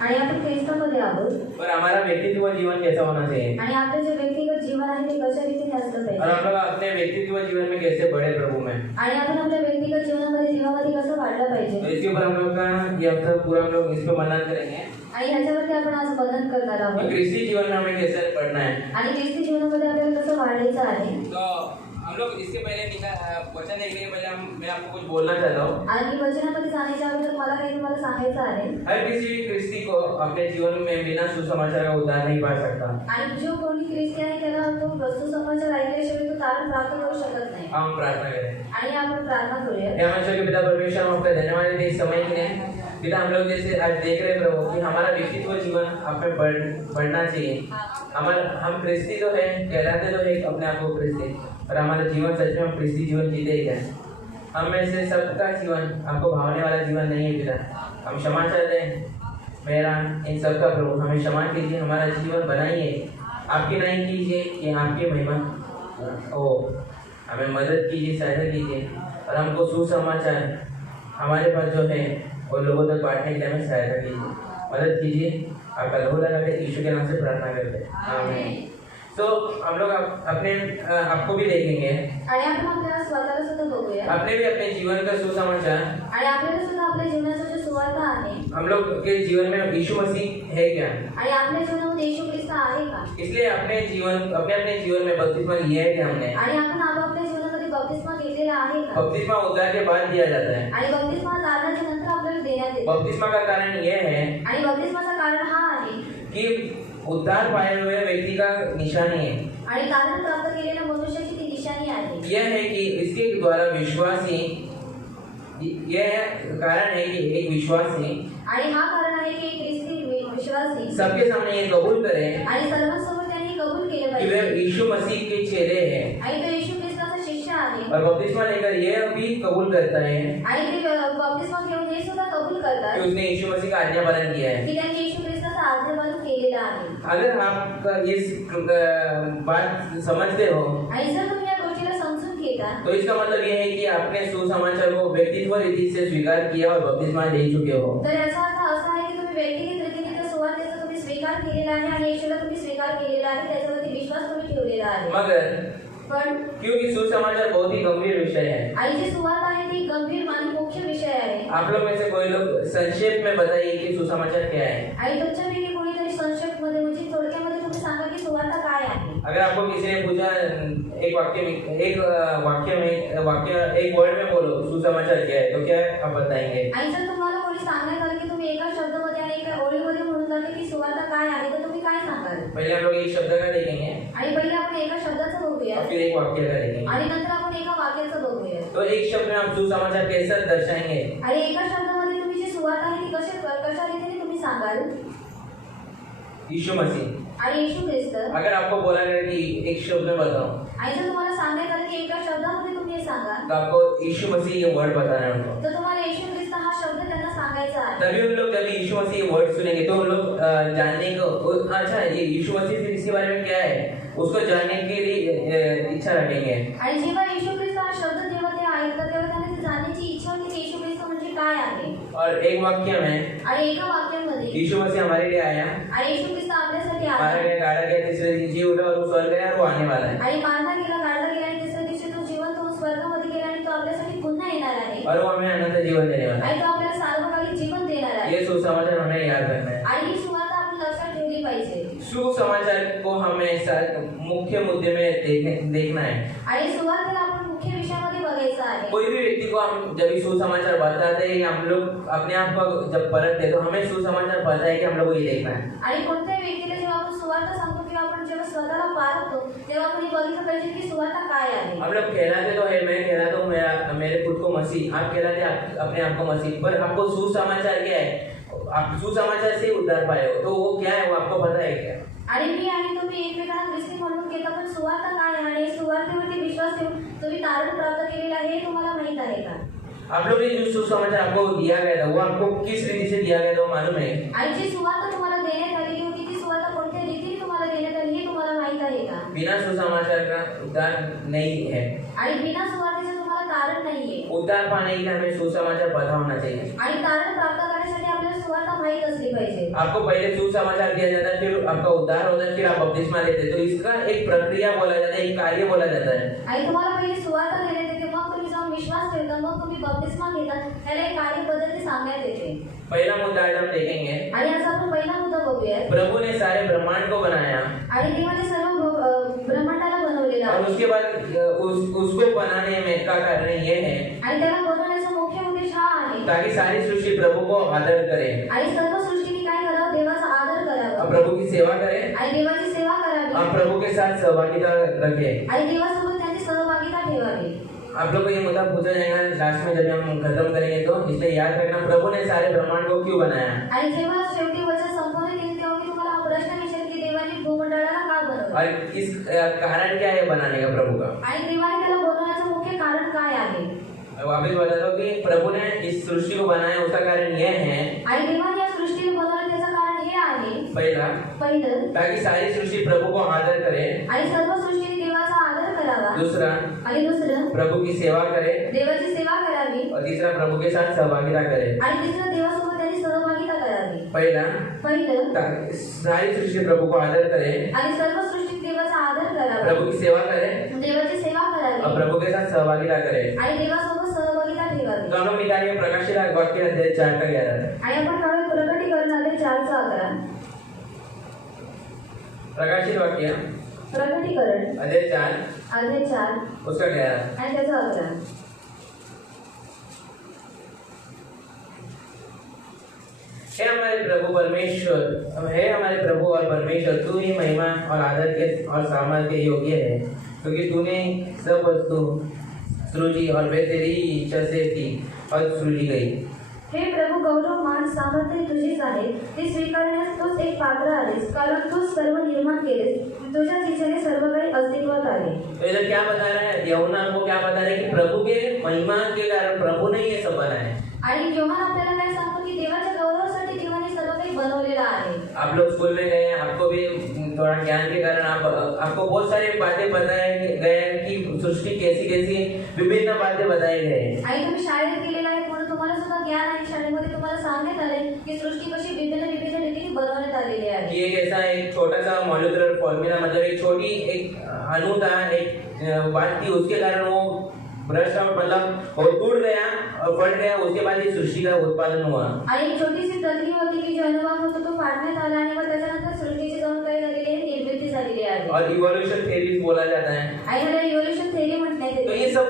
आणि आपण ख्रिस्तामध्ये आहोत. पर हमारा व्यक्तित्व जीवन कैसा होना चाहिए, आणि आपलं जे व्यक्तिगत जीवन आहे ते कशा रीतीने असलं और पाहिजे, हम लोग अपने व्यक्तित्व जीवन में कैसे बढ़े प्रभु में। आणि आपण आपल्या व्यक्तिगत जीवनामध्ये कसं वाढलं तो पाहिजे, इसके ऊपर हम लोग का ये हफ्ता पूरा हम लोग इस पे मनन करेंगे आणि ह्याच्यावरती आपण आज बंधन करणार कि आहोत. क्रिस्ती जीवन में हमें कैसे बढ़ना है। आणि ख्रिस्ती जीवनामध्ये आपल्याला कसं वाढायचं आहे. तो हम लोग इससे पहले वचन देखने के पहले मैं आपको कुछ बोलना चाहता हूँ। आणि वचनामध्ये जाण्याच्या अगोदर मला काही तुम्हाला सांगायचं आहे. हर किसी भी क्रिस्ती को अपने जीवन में बिना सुसमाचार का उद्धार नहीं पा सकता। आणि जो कोणी ख्रिस्ती आहे त्याला तो वस्तू समाचार ऐकल्याशिवाय तो तारण प्राप्त करू शकत नाही. हम प्रार्थना करें। आणि आपण प्रार्थना करूया. हे हमारे के पिता परमेश्वर, हम आपका धन्यवाद देते हैं इस समय के लिए। पिता, हम लोग जैसे आज देख रहे हैं प्रभु कि हमारा व्यक्तित्व जीवन आप में बढ़ना चाहिए। हम क्रिस्ती तो है, कहलाते तो है अपने आप को क्रिस्ती, और हमारा जीवन सच में हम क्रिस्ती जीवन जीते ही जाए। हम में से सबका जीवन आपको भावने वाला जीवन नहीं है पिता। हम क्षमा चाहते हैं मेरा इन सबका प्रभु, हमें क्षमा कीजिए, हमारा जीवन बनाइए, आपकी नहीं कीजिए कि आपकी महिमा हो। हमें मदद कीजिए, सहायता कीजिए, और हमको सुसमाचार हमारे पास जो है वो लोगों तक बांटने के लिए हमें सहायता कीजिए, मदद कीजिए। आपका लहू लगा के यीशु के नाम से प्रार्थना करते हैं, आमीन। तो हम लोग अपने आपको भी देखेंगे, आणि आपण आपल्याला स्वतःला सुद्धा बघूया. अपने भी अपने जीवन का सुसमाचार, आणि आपल्याला सुद्धा आपल्या जीवनाचा जो सुवार्ता आहे, हम लोग के जीवन में यीशु मसीह है क्या, आणि आपल्या जीवनामध्ये येशू ख्रिस्त आहे का. इसलिए अपने जीवन में बपतिस्मा लिया है कि हमने। आणि आपण आपल्या जीवनामध्ये बपतिस्मा घेतलेला आहे का. बपतिस्मा उद्धार के बाद दिया जाता है। आणि बपतिस्मा झाल्याच्या नंतर आपल्याला देण्यात येते. बपतिस्मा का कारण यह है आणि बपतिस्माचं कारण हा आहे कि उद्धार पाए हुए व्यक्ति का निशानी है, आणि तारण प्राप्त केलेल्या मनुष्याची ती निशाणी आहे. यह है कि इसके द्वारा विश्वासी, यह कारण है कि एक विश्वासी आणि हा कारण आहे की एक ख्रिस्ती विश्वासी सबके सामने ये कबूल करे आणि सर्वांसमोर त्यांनी कबूल केले कि वे पाहिजे यीशु मसीह के चेले हैं, आणि तो येशू ख्रिस्ताचा शिष्य आहे. और बपतिस्मा लेकर यह भी कबूल करता है आणि ते बपतिस्मा घेऊन हे सुद्धा कबूल करतात कि उसने यीशु मसीह का आज्ञा पालन किया है। की त्यांनी येशू ख्रिस्ताचा आज्ञापालन केलेला आहे. अगर आप इस बात समझते हो आणि जर तुम्ही या गोष्टीला समजून घेता तो इसका मतलब यह है कि आपने सुसमाचार को व्यक्तित्व रीति से स्वीकार किया और बपतिस्मा ले चुके हो। तर याचा अर्थ असा आहे की तुम्ही व्यक्तिगत रीतीने त्या सुवार्तेचा तुम्ही स्वीकार केलेला आहे आणि येशूला तुम्ही स्वीकार केलेला आहे, त्याच्यावरती विश्वास तुम्ही ठेवलेला आहे. मगर पण क्योंकि सुसमाचार बहुत ही गंभीर विषय है, आणि जी सुवार्ता आहे ती गंभीर आणि मुख्य विषय आहे. आप लोग में से कोई लोग संक्षेप में बताइए कि सुसमाचार क्या है। आणि तुमच्यापैकी कोणीतरी संक्षेपमध्ये म्हणजे थोडक्यामध्ये तुम्ही सांगा की सुवार्ता काय आहे. अगर आपको किसी ने पूछा एक वर्ड में बोलो सुसमाचार क्या है, तो क्या आप बताएंगे। आणि जर तुम्हाला कोणी सांगण्यात आलं की तुम्ही एका शब्दामध्ये आणि एका ओळीमध्ये म्हणून जाते की सुवार्ता काय आहे, तर तुम्ही काय सांगाल. पहले हम लोग एक शब्द का देखेंगे, आणि पहिले आपण एका शब्दाचं बघूया और फिर एक वाक्य का देखेंगे। आणि नंतर आपण एका वाक्याचं बघूया. तो एक शब्द में आप सुसमाचार कैसे दर्शाएंगे। आणि एका शब्दामध्ये तुम्ही जी सुवार्ता आहे ती कशा रीतीने तुम्ही सांगाल. यीशु मसीह। आणि येशू ख्रिस्त. अगर आपको बोला गया कि एक शब्द में बताओ, आणि जर तुम्हाला सांगण्यात आलं की एका शब्दामध्ये तुम्ही हे सांगा, तो आपको यीशु मसीह ये वर्ड बताना है उनको। तर तुम्हाला येशू ख्रिस्त हा शब्द त्यांना सांगायचा आहे. तभी उन लोग जब यीशु मसीह ये वर्ड सुनेंगे तो उन लोग जानने को, अच्छा ये यीशु मसीह फिर इसके बारे में क्या है उसको जानने के लिए इच्छा रखेंगे। आणि जेव्हा येशू ख्रिस्त हा शब्द जेव्हा ते ऐकतात तेव्हा त्यांना ते जाणण्याची इच्छा होती की येशू ख्रिस्त म्हणजे काय आहे. और एक वाक्य में आणि एका वाक्यामध्ये यीशु मसीह हमारे लिए आया, आणि येशू ख्रिस्त आपल्यासाठी मारा आला, गया, गाड़ा गया, तीसरे दिन जी उठा और वो स्वर्ग गया और वो आने वाला है। आणि मारला गेला, गाडला गेला, आणि तिसऱ्या दिवशी तो जिवंत होऊन स्वर्गामध्ये गेला, आणि तो आपल्यासाठी पुन्हा येणार आहे, और वो हमें अनंत जीवन देने वाला है। आणि तो आपल्याला सार्वकालिक जीवन देणार आहे. ये सुसमाचार हमें याद रखना है। आणि ही सुवार्ता आपण लक्षात ठेवली पाहिजे. सुसमाचार को हमेशा मुख्य मुद्दे में देखना है। आणि सुवार्तेला आपण मुख्य विषयामध्ये बघायचं आहे. कोई भी व्यक्ति को हम जब भी सुसमाचार बताते हैं, हम लोग अपने आप को जब परखते हैं तो हमें सुसमाचार पता है कि हम लोग को ये देखना है। आणि कोणत्याही व्यक्तीला जेव्हा आपण सुवार्ता सांगतो किंवा आपण जेव्हा स्वतःला पारखतो तेव्हा आपण हे बघितलं पाहिजे की सुवार्ता काय आहे. हम लोग कहलाते तो है, मैं कहलाता हूँ मेरे खुद को मसीह, आप कहलाते अपने आप को मसीह, पर आपको सुसमाचार क्या है, आप सुसमाचार से उद्धार पाए हो तो वो क्या है वो आपको पता है क्या। आणि मी आणि तुम्ही एकमेकांना ख्रिस्ती म्हणून घेता, पण सुवार्ता काय आहे आणि सुवार्तेवरती विश्वास ठेवून तुम्ही तारण प्राप्त केलेलं आहे हे तुम्हाला माहित आहे का. आप लोग ने जो सुसमाचार आपको दिया गया था वो आपको किस रीति से दिया गया था वो मालूम है। आणि जी सुवार्ता तुम्हाला देण्यात आलेली होती ती सुवार्ता कोणत्या रीतीने तुम्हाला देण्यात आली हे तुम्हाला माहित आहे का. बिना सुसमाचार का उद्धार नहीं है, आणि बिना सुवार्तेचं तुम्हाला तारण नाहीये. उद्धार पाने के लिए हमें सुसमाचार पता होना चाहिए। आणि तारण प्राप्त करण्यासाठी आपल्याला सुवार्ता माहीत असली पाहिजे. आपको पहले सुसमाचार दिया जाता है, फिर आपका उद्धार होता है, फिर आप बपतिस्मा लेते हैं. तो इसका एक प्रक्रिया बोला जाता है, एक कार्य बोला जाता है. आणि तुम्हाला पहिले सुवार्ता देण्यात येते, मग तुम्ही जाऊन विश्वास ठेवता, मग तुम्ही बप्तिस्मा घेता. त्याला एक कार्य पद्धती सांगण्यात येते. पहला मुद्दा आज हम देखेंगे. आणि आज आपण पहिला मुद्दा बघूया. प्रभु ने सारे ब्रह्मांड को बनाया आणि देवाने सर्व ब्रह्मांडाला बनवलेला और आहे. उसके बाद उसको बनाने में का कारण ये है आणि त्याला बनवण्याचा मुख्य उद्देश हा आहे ताकि सारी सृष्टि प्रभु को आदर करे आणि सर्व सृष्टीने काय करावं, देवाचा आदर करावा और प्रभु की सेवा करे आणि देवाची सेवा करावी और प्रभु के साथ सहभागिता रखे. आणि देवासोबत त्यांची सहभागिता ठेवावी. आप लोग को ये मुद्दा पूछा जाएगा लास्ट में जब हम खत्म करेंगे, तो इसलिए याद रखना प्रभु ने सारे ब्रह्मांड को क्यों बनाया. आणि जेव्हा शेवटी वचन संपवण्यात येईल तेव्हा मी तुम्हाला हा प्रश्न विचारेन की देवाने भूमंडळाला का बनवलं और इस कारण क्या है बनाने का प्रभु का. आणि देवाने त्याला बनवण्याचं मुख्य कारण काय आहे. वापिस बताता हूँ कि प्रभु ने इस सृष्टि को बनाया, उसका कारण यह है आणि देवाने या सृष्टीला बनवलं त्याचं कारण हे आहे पहिलं ताकि सारी सृष्टि प्रभु को आदर करे आणि सर्व सृष्टीने देवाचा आदर करावा. दूसरा आणि दुसरं प्रभु की सेवा करे देवाची सेवा करावी. और तीसरा प्रभु के साथ सहभागिता करे. आणि तिसरं देवासोबत त्यांनी सहभागिता करावी. पहिलं ताकि सारी सृष्टि प्रभु को आदर करे आणि सर्व सृष्टीत देवाचा आदर करावा. प्रभु की सेवा करे देवाची सेवा करावी और प्रभु के साथ सहभागिता करे. आणि देवासोबत सहभागिता ठेवावी. तो हम लोग निकालेंगे प्रकाशित वाक्य अध्याय 4 का 11. आणि आपण काढू प्रकटीकरण अध्याय 4:11. प्रकाशित वाक्य प्रकटीकरण अध्याय 4 अध्याय 4 उसका 11. आणि त्याचा 11. हे हमारे प्रभु परमेश्वर, हे हमारे प्रभु और परमेश्वर, तू ही महिमा और आदर के और सामर्थ के योग्य है, क्योंकि तूने सब वस्तु सृजी और वे तेरी इच्छा से थी और सृजी गई. हे प्रभु, गौरव मान सामर्थ्य तुझीच आहे. ते स्वीकारण्यास तूच एक पात्र आहेस, कारण तूच सर्व निर्माण केलेस. तुझ्याच इच्छेने सर्व काही अस्तित्वात आले. तो इधर क्या बता रहा है, यूहन्ना को क्या बता रहा है कि प्रभु के महिमा के कारण प्रभु ने ये सब बनाया. आणि योहान आपल्याला काय सांगतो की देवाच्या गौरवासाठी देवाने सर्व काही बनवलेलं आहे. आप लोग स्कूल में गए हैं, आपको भी थोड़ा ज्ञान के कारण आपको बहुत सारी बातें बताए गए हैं कि सृष्टि कैसी कैसी विभिन्न बातें बताई गई. आणि तुम्ही शाळेत गेलेला आहे म्हणून तुम्हाला सुद्धा ज्ञान आहे. शाळेमध्ये तुम्हाला सांगण्यात आले की सृष्टी कशी विभिन्न रीतीने बनवण्यात आलेली आहे. ये ऐसा एक छोटा सा मॉलिक्यूलर फॉर्मूला, मतलब एक छोटी एक अणु था, एक बात थी, उसके कारण वो ब्रश आउट मतलब वो टूट गया और फट गया. उसके बाद इस सृष्टि का उत्पादन हुआ. आणि एक छोटीशी तंत्री होती की जो अनुवाद होतो तो फाटण्यात आला आणि मग त्याच्यानंतर सृष्टीची जाऊन काय झालेली आहे, निर्मिती झालेली आहे. और इवोल्यूशन थ्योरी बोला जाता है. आणि ह्याला इव्होल्यूशन थेअरी म्हणण्यात तो येते. ये सब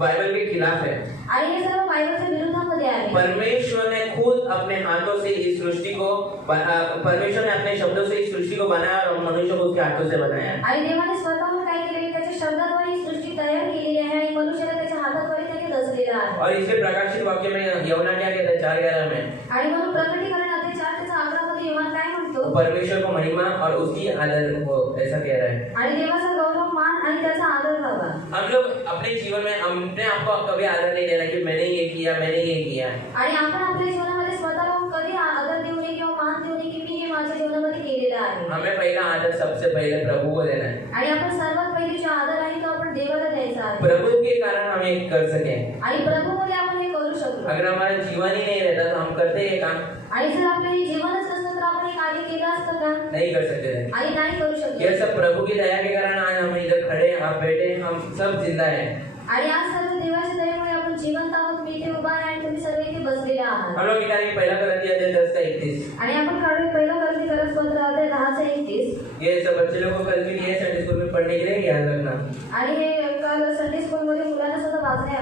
बाइबल के खिलाफ है. आणि हे सर्व बायबलच्या विरोधामध्ये आहे. परमेश्वर ने खुद अपने हाथों से इस सृष्टि को परमेश्वर ने अपने शब्दों से इस सृष्टि को बनाया और मनुष्य को उसके हाथों से बनाया. आणि देवाने स्वतःहून काय केलेले, त्याच्या शब्दाद्वारे ही सृष्टी तयार केलेली आहे आणि मनुष्याला त्याच्या हाताद्वारे त्याने रचलेलं आहे. और इसके प्रकाशित वाक्य में यूहन्ना क्या कहता है 4:11 में, आणि म्हणून प्रकटीकरण अध्याय 4:11 मध्ये योहान काय म्हणतो, परमेश्वर को महिमा और उसकी आदर, वो ऐसा कह रहा है. आणि देवाचा गौरव मान आणि त्याचा आदर व्हावा. हम लोग अपने जीवन में अपने आप को कभी आदर नहीं देना कि मैंने ये किया, मैंने ये किया. आणि आपण आपल्या जीवनामध्ये स्वतःला कधी आदर देऊ नये किंवा मान देऊ नये की मी हे माझ्या जीवनामध्ये केलेलं आहे. हमें पहला आदर सबसे पहले प्रभु को देना है. आणि आपण सर्वात पहिले जो आदर आहे तो आपण देवाला द्यायचा आहे. प्रभु के कारण हम ये कर सके. आणि प्रभूमध्ये आपण हे करू शकतो. अगर हमारा जीवन ही नहीं रहता तो हम करते ये काम आणि जर आपलं हे जीवनच नसतं तर आपण हे कार्य केलं असतं का, नहीं कर सकते. आणि नाही करू शकतो. ये सब प्रभु की दया के कारण आज हम इधर खड़े, आप बैठे, हम सब जिंदा हैं. आणि आज सर्व देवाच्या दयेमुळे आपण जिवंत आहोत. मी इथे उभा आहे आणि तुम्ही सर्व इथे बसलेले आहात. हम लोग निकालेंगे पहला करंथी अध्याय 10:31. आणि आपण काढूया पहिला कोरिन्थीकरण पत्र अध्याय 10:31. ये सब बच्चे लोगों को कल भी दिए संडे स्कूल में पढ़ने के लिए, याद रखना. आणि हे काल संडे स्कूलमध्ये मुलांना सुद्धा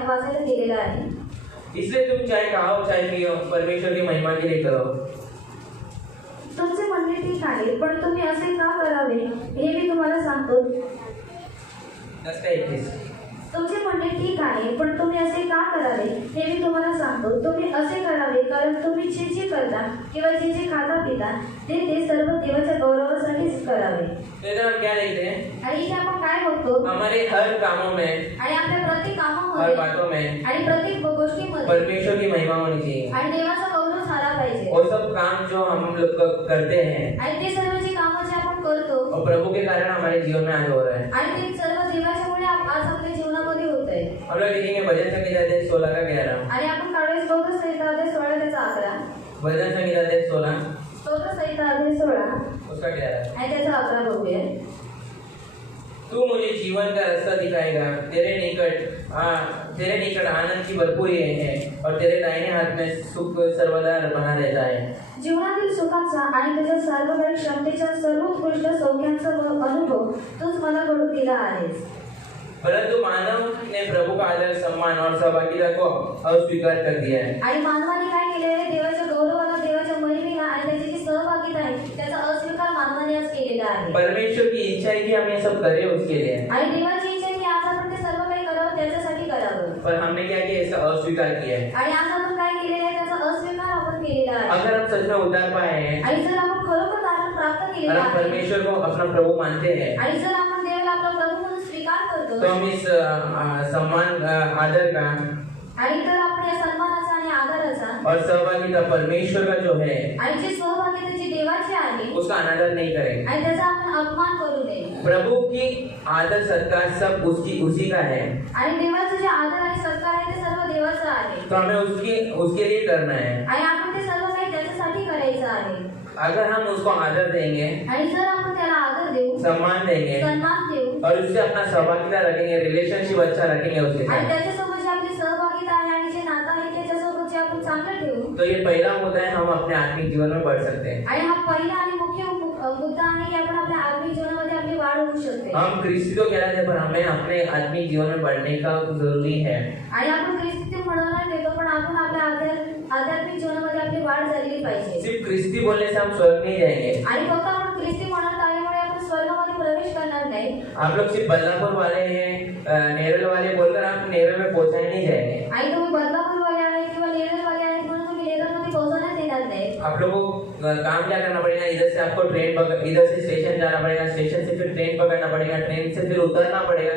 वाचायला दिलेलं आहे. इसलिए तुम चाहे कहो चाहे पियो, परमेश्वर की महिमा के लिए करो. तुमचे म्हणणे ठीक आहे, पण तुम्ही असे का करावे हे मी तुम्हाला सांगतो. 10:31. तुमचे म्हणणे ठीक आहे, पण तुम्ही असे का करावे हे मी तुम्हाला सांगतो. तुम्ही असे करावे कारण तुम्ही जे जे करता किंवा जे जे खाता पिता ते सर्व देवाच्या गौरवासाठीच करावे. तो इधर हम क्या देखते हैं, आणि इथे आपण काय बघतो, हमारे हर कामों में, आणि आपल्या प्रत्येक हर कामामध्ये बातों में आणि प्रत्येक गोष्टीमध्ये परमेश्वर की महिमा होनी चाहिए. आणि देवाचा गौरव झाला पाहिजे. वो सब काम जो हम लोग करते हैं आणि ते सर्व जी कामं जे आपण करतो और प्रभु के कारण हमारे जीवन में आज हो रहा है. आणि ते सर्व देवाच्यामुळे आज आपल्या जीवनामध्ये होत आहे. हम लोग देखेंगे भजन संगीत अध्याय 16 का 11. आणि आपण काढूया बघू संहिता अध्याय 16 त्याचा 11. भजन संहिता 16 स्तोत्र संहिता 16 उसका 11 आणि त्याचा 11 बघूया. तू मुझे जीवन का रास्ता दिखाएगा, तेरे निकट आनंद की भरपूरी है और तेरे दाहिने हाथ में सुख सर्वदा बना रहता है. जीवनातील सुखाचा आणि त्याच्या सार्वकालिक क्षमतेच्या सर्वोत्कृष्ट सौख्यांचा अनुभव तूच मला घडून दिला आहेस. परंतु मानव ने प्रभु का आदर सम्मान और सहभागिता को अस्वीकार कर दिया है. आणि मानवाने काय केले आहे? देवाच्या गौरवाला, देवाच्या महिमेला आणि त्याची जी सहभागिता आहे त्याचा अस्वीकार मानवाने आज केलेला आहे. परमेश्वर की इच्छा है कि हम ये सब करें उसके लिए, आणि देवाची इच्छा आहे की आज आपण ते सर्व काही करावं, त्याच्यासाठी करावं. पर हमने क्या किया, इसका अस्वीकार किया है. आणि आज आपण काय केलेलं आहे? त्याचा अस्वीकार आपण केलेला आहे. अगर हम सच में उद्धार पाए हैं आणि जर आपण खरोखर तारण प्राप्त और केलेला हम आहे परमेश्वर को अपना प्रभु मानते हैं, आणि जर आपण देवाला आपला प्रभू म्हणून स्वीकार करतो तो हम इस सम्मान आदर का आणि तर आपण या सन्मानाचा आणि आदराचा और सहभागिता परमेश्वर का जो है आणि जी सहभागिता जी देवाची आहे उसका अनादर नहीं करेंगे. आणि त्याचा आपण अपमान करू नये. प्रभु की आदर सत्कार सब उसी का है, आणि देवाचं जे आदर आणि सत्कार आहे ते सर्व देवाचं आहे. तो हमें उसके लिए करना है. आणि आपण ते सर्व काही त्याच्यासाठी करायचं आहे. अगर हम उसको आदर देंगे, आणि जर आपण त्याला आदर देऊ, सम्मान देंगे सन्मान देऊ और उससे अपना सहभागिता रखेंगे, रिलेशनशिप अच्छा रखेंगे उसके आणि साथ, त्याच्यासोबत जी आपली सहभागिता आहे आणि जे नातं आहे त्याच्यासोबत जे आपण चांगलं ठेवू, तो ये पहला मुद्दा है, हम अपने आत्मिक जीवन में बढ़ सकते हैं. आणि हा पहिला आणि मुख्य मुद्दा आहे की आपण आपल्या आत्मिक जीवनामध्ये आपली वाढ होऊ शकते. हम ख्रिस्ती तो कहलाते हैं, पर हमें अपने आत्मिक जीवन में बढ़ने का जरूरी है. आणि आपण ख्रिस्ती म्हणून देतो, पण आपण आपल्या आध्यात्मिक जीवनामध्ये आपली वाढ झालेली पाहिजे. सिर्फ ख्रिस्ती बोलने से हम स्वर्ग नहीं जाएंगे. आणि फक्त आपण ख्रिस्ती म्हणत आल्यामुळे आपण स्वर्गामध्ये प्रवेश करणार नाही. आप लोग सिर्फ बदलापुर वाले हैं, नेरल वाले बोलकर आप नेरल में पहुंचाए नहीं जाएंगे. आणि तुम्ही बदलापूर वाले आहे किंवा नेरल वाले आहेत म्हणून तुम्ही नेरलमध्ये पोहोचण्यात येणार नाही. आप लोगों को काम क्या करना पड़ेगा, इधर से आपको इधर से स्टेशन जाना पड़ेगा, स्टेशन से फिर ट्रेन पकड़ना पड़ेगा, ट्रेन से फिर उतरना पड़ेगा,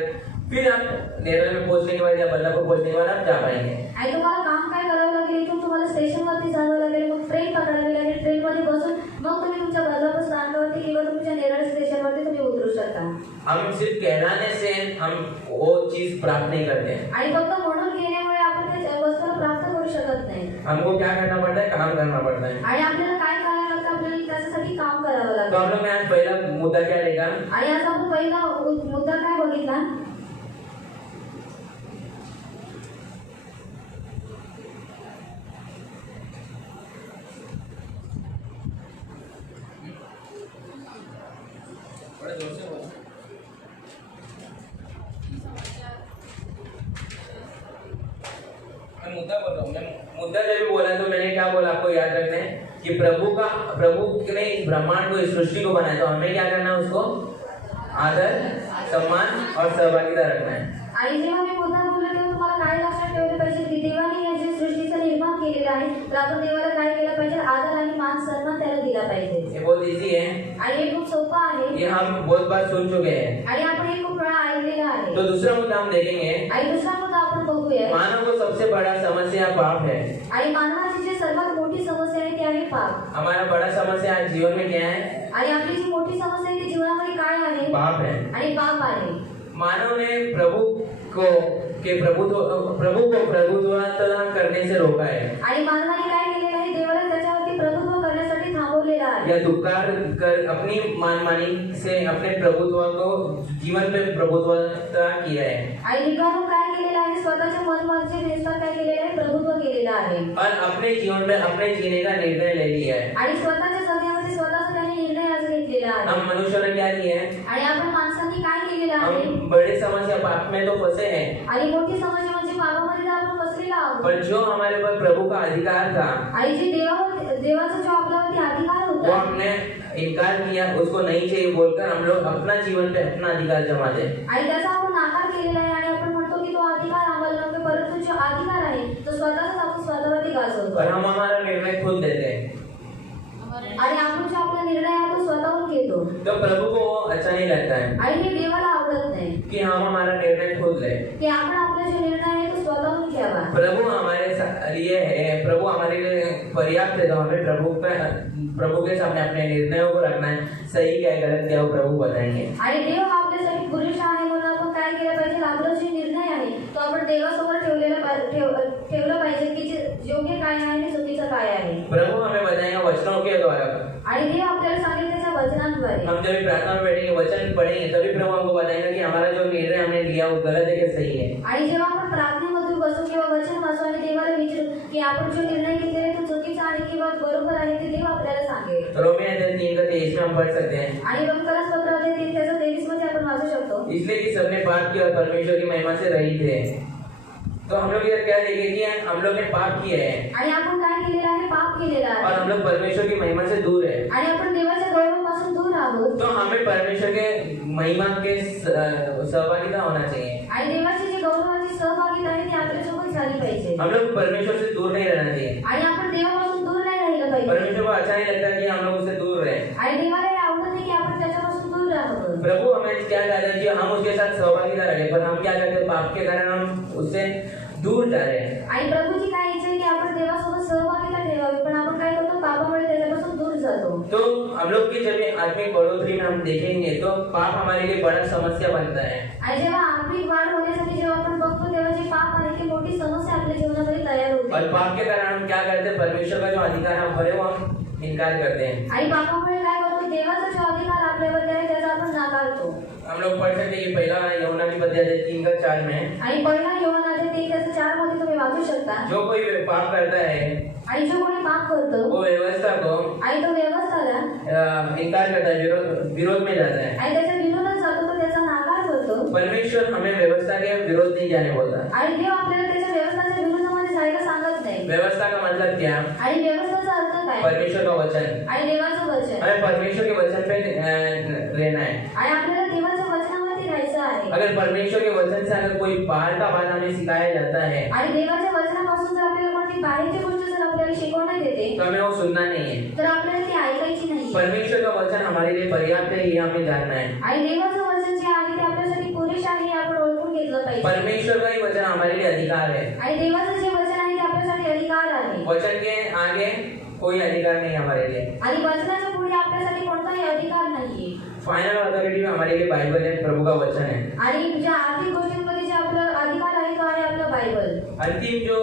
फिर आप नेरल में पहुंचने के बाद या बदलापुर पहुंचने के बाद आप जा पाएंगे. आणि तुम्हाला काम काय करावं लागेल, इथून तुम्हाला स्टेशनवरती जावं लागेल, मग ट्रेन पकडावी लागेल, ट्रेनमध्ये बसून मग तुम्ही तुमच्या बदलापूर स्थानकावरती किंवा तुमच्या नेरळ स्टेशनवरती तुम्ही उतरू शकता. हम सिर्फ कहलाने से हम वो चीज प्राप्त नहीं करते हैं. आणि फक्त म्हणून गेल्यामुळे आपण त्या वस्तूला प्राप्त करू शकत नाही. हमको क्या करना पड़ता है, काम करना पड़ता है. आणि आपल्याला काय करावं लागतं, आपल्याला त्याच्यासाठी काम करावं तो लागतं. हम लोग ने आज पहला मुद्दा क्या लेगा, आणि आज आपण पहिला मुद्दा काय बघितला, मुद्दा बोल रहा हूँ मैं. मुद्दा जब भी बोला तो मैंने क्या बोला, आपको याद रखना है कि प्रभु ने इस ब्रह्मांड को, इस सृष्टि को बनाया, तो हमें क्या करना है, उसको आदर, सम्मान और सहभागिता रखना है. आणि जेव्हा मी मुद्दा बोलले तेव्हा तुम्हाला काय लक्षात ठेवलं पाहिजे की देवाने या जे सृष्टीचं निर्माण केलेलं आहे तर आपण देवाला काय केलं पाहिजे, आदर आणि मान सन्मान त्याला दिला पाहिजे. ये बहुत इजी है, आणि हे खूप सोपं आहे ये हम बहुत बार सुन चुके हैं. आणि आपण हे खूप वेळा ऐकलेलं आहे. तो दूसरा मुद्दा हम देखेंगे, आणि दुसरा मुद्दा आपण बघूया. मानव को सबसे बड़ा समस्या पाप है. आणि मानवाची जी सर्वात मोठी समस्या आहे ती आहे पाप. हमारा बड़ा समस्या आज जीवन में क्या है, आणि आपली जी मोठी समस्या आहे ती जीवनामध्ये काय आहे, पाप है. आणि पाप आहे. मानव ने प्रभु को प्रभुत्व करने से रोका है, आणि मानवाने काय केलेलं आहे, देवाला त्याच्यावरती प्रभुत्व करण्यासाठी थांबवलेलं आहे. या दुकार कर अपनी मनमानी से अपने प्रभुत्व को जीवन पे प्रभुत्व किया है. आणि निकालून काय केलेलं आहे, स्वतःच्या मनमर्जीनुसार काय केलेलं आहे, प्रभुत्व केलेलं आहे. और अपने जीवन में अपने जीने का निर्णय ले लिया है. आणि स्वतःच्या जगण्यामध्ये स्वतःचा त्याने निर्णय आज घेतलेला आहे. हम मनुष्य ने क्या किया है, आणि आपण माणसांनी काय केलेलं आहे, हम बड़ी समस्या पाप में तो फंसे हैं, आणि मोठी समस्या म्हणजे पापामध्ये तर आपण फसलेलो आहोत. पर जो हमारे पर प्रभु का अधिकार था आणि जे देवाचा जो आपल्यावरती अधिकार वो होता हमने इनकार किया, उसको नहीं चाहिए बोलकर हम लोग अपना जीवन पे अपना अधिकार जमाते हैं. आणि त्याचा आपण नाकार केलेला आहे. आणि आपण म्हणतो की तो अधिकार आम्हाला नको, परंतु जो अधिकार आहे तो स्वतःच आपण स्वतःवरती गाजवतो. और हम हमारा निर्णय खुद देते हैं. आणि आपण जो आपला निर्णय आहे तो स्वतःहून घेतो. तो प्रभु को वो अच्छा नहीं लगता है आणि हे देवाला आवडत नाही कि हम हमारा निर्णय खुद लें. की आपण आपला जो निर्णय आहे तो स्वतःहून घ्यावा. प्रभु हमारे लिए है, प्रभु हमारे लिए पर्याप्त है, तो हमें प्रभु के सामने अपने निर्णयों को रखना है. सही क्या है, गलत क्या है, वो प्रभु बताएंगे. आणि देव आपल्यासाठी पुरुष आहे म्हणून आपण काय केलं पाहिजे, आपला जो निर्णय आहे तो आपण देवासमोर ठेवलं पाहिजे की योग्य काय आहे आणि चुकीचं काय आहे. प्रभु हमें बताएगा वचनों के द्वारा. आणि देव आपल्याला सांगेल त्याच्या वचनांद्वारे. हम जब भी प्रार्थना में बैठेंगे वचन पढ़ेंगे तभी प्रभु हमको बताएगा कि हमारा जो निर्णय हमने लिया वो गलत है कि सही है. आणि जेव्हा आपण प्रार्थनेमध्ये बसू किंवा वचन वाचू आणि देवाला विचारू की आपण जो निर्णय घेतलेला तो चुकीचा आहे किंवा बरोबर आहे ते देव आपल्याला सांगेल. रोमियो 3:23 में हम पढ़ सकते हैं. आणि रोमकरास पत्र अध्याय 3:23 मध्ये आपण वाचू शकतो. इसलिए कि सबने पाप किया और परमेश्वर की महिमा से रहित है. तो हम लोग इधर क्या देखें कि हम लोग ने पाप किए हैं आणि आपण काय केलेलं आहे, पाप केलेलं और आहे हम लोग परमेश्वर की महिमा से दूर है. आणि आपण देवाच्या गौरवापासून दूर आहोत. तो हमें परमेश्वर के महिमा के सहभागिता होना चाहिए. आणि देवाची जी गौरवाची सहभागिता आहे ती आपल्यासोबत झाली पाहिजे. हम लोग परमेश्वर से दूर नहीं रहना चाहिए. आणि आपण देवापासून दूर नाही राहिलं पाहिजे. परमेश्वर को अच्छा नहीं लगता कि हम लोग उससे दूर रहे. आणि देवाला हे आवडत नाही की आपण त्याच्यापासून दूर राहावं. प्रभु हमें क्या चाहते हैं कि हम उसके साथ सहभागिता रखें, पर हम क्या करते हैं पाप के कारण हम उससे दूर जा रहे हैं. आणि प्रभूची काय इच्छा आहे की आपण देवासोबत सहभागिता ठेवावी, पण आपण काय करतो, पापामुळे त्याच्यापासून दूर जातो. तो हम लोग की जब आत्मिक बढ़ोतरी में हम देखेंगे तो पाप हमारे लिए बड़ा समस्या बनता है. आणि जेव्हा आत्मिक वाढ होण्यासाठी जेव्हा आपण बघतो तेव्हा जे पाप आहे ती मोठी समस्या आपल्या जीवनामध्ये तयार होते. और पाप के कारण हम क्या करते हैं, परमेश्वर का जो अधिकार हम पर है वो हम इनकार करते हैं. आणि पापामुळे काय करतो, देवाचा जो अधिकार आपल्यावर आहे त्याचा आपण नाकारतो. हम लोग पढ़ सकते हैं कि पहला यूहन्ना की पत्री 3:4 में, आणि पहिला यूहन्ना 3:4 मध्ये तुम्ही वाचू शकता. जो कोई पाप करता है आणि जो कोणी पाप करतो वो व्यवस्था को आणि तो व्यवस्थाला इनकार करता है, विरोध में जाता है. आणि त्याच्या विरोधात जातो, तो त्याचा नाकार करतो. परमेश्वर हमें व्यवस्था के विरोध नहीं जाने बोलता. आणि देव आपल्याला त्याच्या व्यवस्थाच्या विरोधामध्ये जायला सांगत नाही. व्यवस्था का मतलब क्या? आणि व्यवस्थाचा अर्थ काय? परमेश्वर का वचन. आणि देवाचं वचन. हमें परमेश्वर के वचन पे रहना है. आणि आपल्याला देवाच्या वचनावरती राहायचं आहे. अगर परमेश्वर के वचन से अगर कोई बाहर का बात हमें सिखाया जाता है आणि देवाच्या वचनापासून जर आपल्याला कोणती बाहेरची गोष्ट जर आपल्याला शिकवण्यात येते तो हमें वो सुनना नहीं है. तर आपल्याला ती ऐकायची नाही. परमेश्वर का वचन हमारे लिए पर्याप्त है ये हमें जानना है. आणि देवाचं वचन जे आहे ते आपल्यासाठी पुरेश आहे हे आपण ओळखून घेतलं पाहिजे. परमेश्वर का ही वचन हमारे लिए अधिकार है. आणि देवाचं जे वचन आहे ते आपल्यासाठी अधिकार आहे. वचन के आगे कोई अधिकार नहीं हमारे लिए. आणि वचनाच्या पुढे आपल्यासाठी कोणताही अधिकार नाहीये. फाइनल अथॉरिटी में हमारे लिए बाइबल है, प्रभु का वचन है. आणि ज्या आर्थिक गोष्टींमध्ये जे आपला अधिकार आहे तो आहे आपला बायबल. अंतिम जो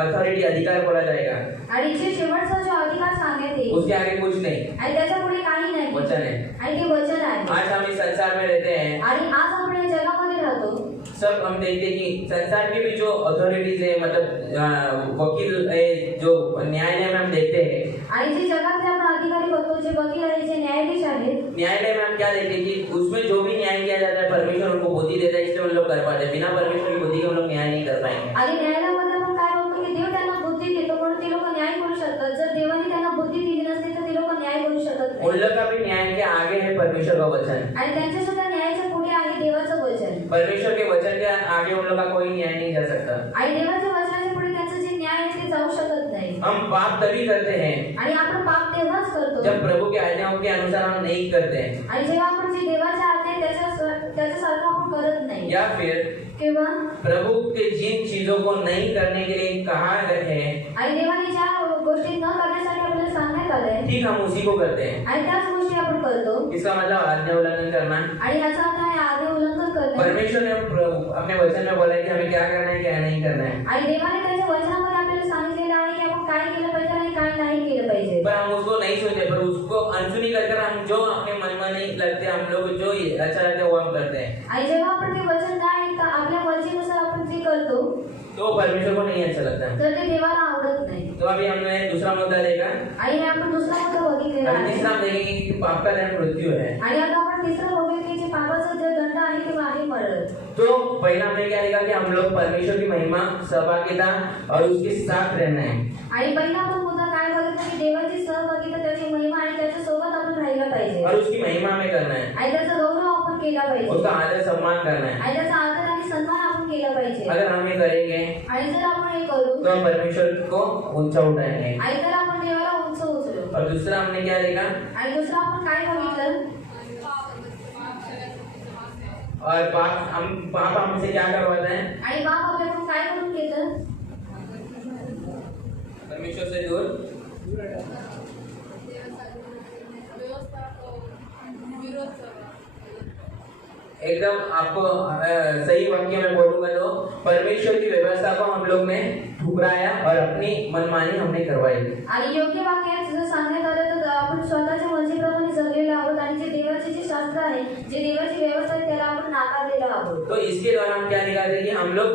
अथॉरिटी अधिकार बोला जाएगा आणि जे शेवटचा जो अधिकार सांगण्यात येईल उसके आगे कुछ नहीं, आणि त्याच्या पुढे काही नाही. वचन है. आणि ते वचन आहे. आज हम इस संसार में रहते हैं. आणि आज आपण या जगामध्ये राहतो. सब हम देखते हैं कि संसार में भी जो अथॉरिटीज है, मतलब वकील है, जो न्यायालय में हम देखते हैं. आणि जे जगातले आपण अधिकारी बघतो, जे वकील आहेत, जे न्यायाधीश आहेत, न्यायालय में हम क्या देखते हैं कि उसमें जो भी न्याय किया जाता है परमेश्वर उनको बुद्धि देता है, इसलिए हम लोग कर पाते हैं. बिना परमेश्वर की बुद्धि के हम लोग न्याय नहीं कर पाएंगे. आणि न्यायालयामध्ये आपण काय बघतो की देव त्यांना बुद्धी देतो म्हणून ते लोक न्याय करू शकतात. जर देवाने त्यांना बुद्धी दिली नसती तर ते लोक न्याय करू शकत उन नाही. लोग का भी न्याय के आगे है परमेश्वर का वचन. आणि त्यांच्या सुद्धा न्यायाच्या पुढे आहे देवाचं वचन. परमेश्वर के वचन के आगे उन लोग का कोई न्याय नहीं जा सकता. आणि देवाच्या वचनाच्या पुढे त्यांचं जे न्याय आहे ते जाऊ शकत नाही. हम पाप तभी करते हैं आणि आपण पाप तेव्हाच करतो जब प्रभु के आज्ञाओं के अनुसार हम नहीं करते हैं, आणि जेव्हा आपण जे देवाच्या आज्ञा आहे त्याच्यासारखं आपण करत नाही. या फिर किंवा प्रभु के जिन चीजों को नहीं करने के लिए कहा है आणि देवाने ज्या गोष्टी न करण्यासाठी आपल्याला सांगण्यात आलंय ठीक हम उसी को करते हैं. आणि त्याच गोष्टी आपण करतो. इसका मतलब आज्ञा उल्लंघन करना. आणि याचा अर्थ आहे आज्ञा उल्लंघन करणे. परमेश्वर ने अपने वचन में बोला है कि हमें क्या करना है क्या नहीं करना है, आणि देवाने त्याच्या वचनामध्ये आपल्याला सांगितलेलं आहे की आपण काय केलं पाहिजे आणि काय नाही केलं पाहिजे. पर हम उसको नहीं सुनते, पर उसको अनसुनी कर हम जो अपने मन में नहीं लगते, हम लोग जो अच्छा लगता है वो हम करते हैं. आणि जेव्हा आपण ते वचन नाही ऐकता आपल्या मर्जीनुसार आपण जे करतो तो परमेश्वर को नहीं अच्छा लगता है. तर ते देवाला आवडत नाही. तो अभी हमने दूसरा मुद्दा देखा. आणि हे आपण दुसरा मुद्दा बघितलेला अभी आहे. तीसरा हम देखेंगे कि पाप का दंड मृत्यू है. आणि आता आपण तिसरं बघूया की जे पापाचा जो दंड आहे ते आहे मरण. तो पहला हमने क्या देखा कि हम लोग परमेश्वर की महिमा, सहभागिता और उसके साथ रहना है. आणि पहिला आपण मुद्दा काय बघितला की देवाची सहभागिता, त्याची महिमा आणि त्याच्या सोबत आपण राहिला पाहिजे. और उसकी महिमा हमें करना है. आणि त्याचा गौरव आपण केला पाहिजे. उसका आदर सम्मान करना है. आणि त्याचा आदर आणि सन्मान आपण केला पाहिजे. अगर हम ये करेंगे आणि जर आपण हे करू तो हम परमेश्वर को ऊंचा उठाएंगे. आणि तर आपण देवाला उंच उचलू. और दूसरा हमने क्या देखा, आणि दुसरं आपण काय बघितलं, और पाप हमसे क्या करवाता है, आणि बाप आपल्याकडून काय करून घेतं, परमेश्वर से दूर. एकदम आपको सही वाक्य में बोलूंगा तो परमेश्वर की व्यवस्था को हम लोग ने ठुकराया और अपनी मनमानी हमने करवाई। आणि योग्य वाक्यात जर सांगण्यात आलं तर आपण स्वतःच्या मर्जीप्रमाणे जगलेलो आहोत आणि जे देवाचे जे शास्त्र आहे, जे देवाची व्यवस्था आहे त्याला आपण नाकारलेलो आहोत। तो इसके द्वारा हम क्या निकालते कि हम लोग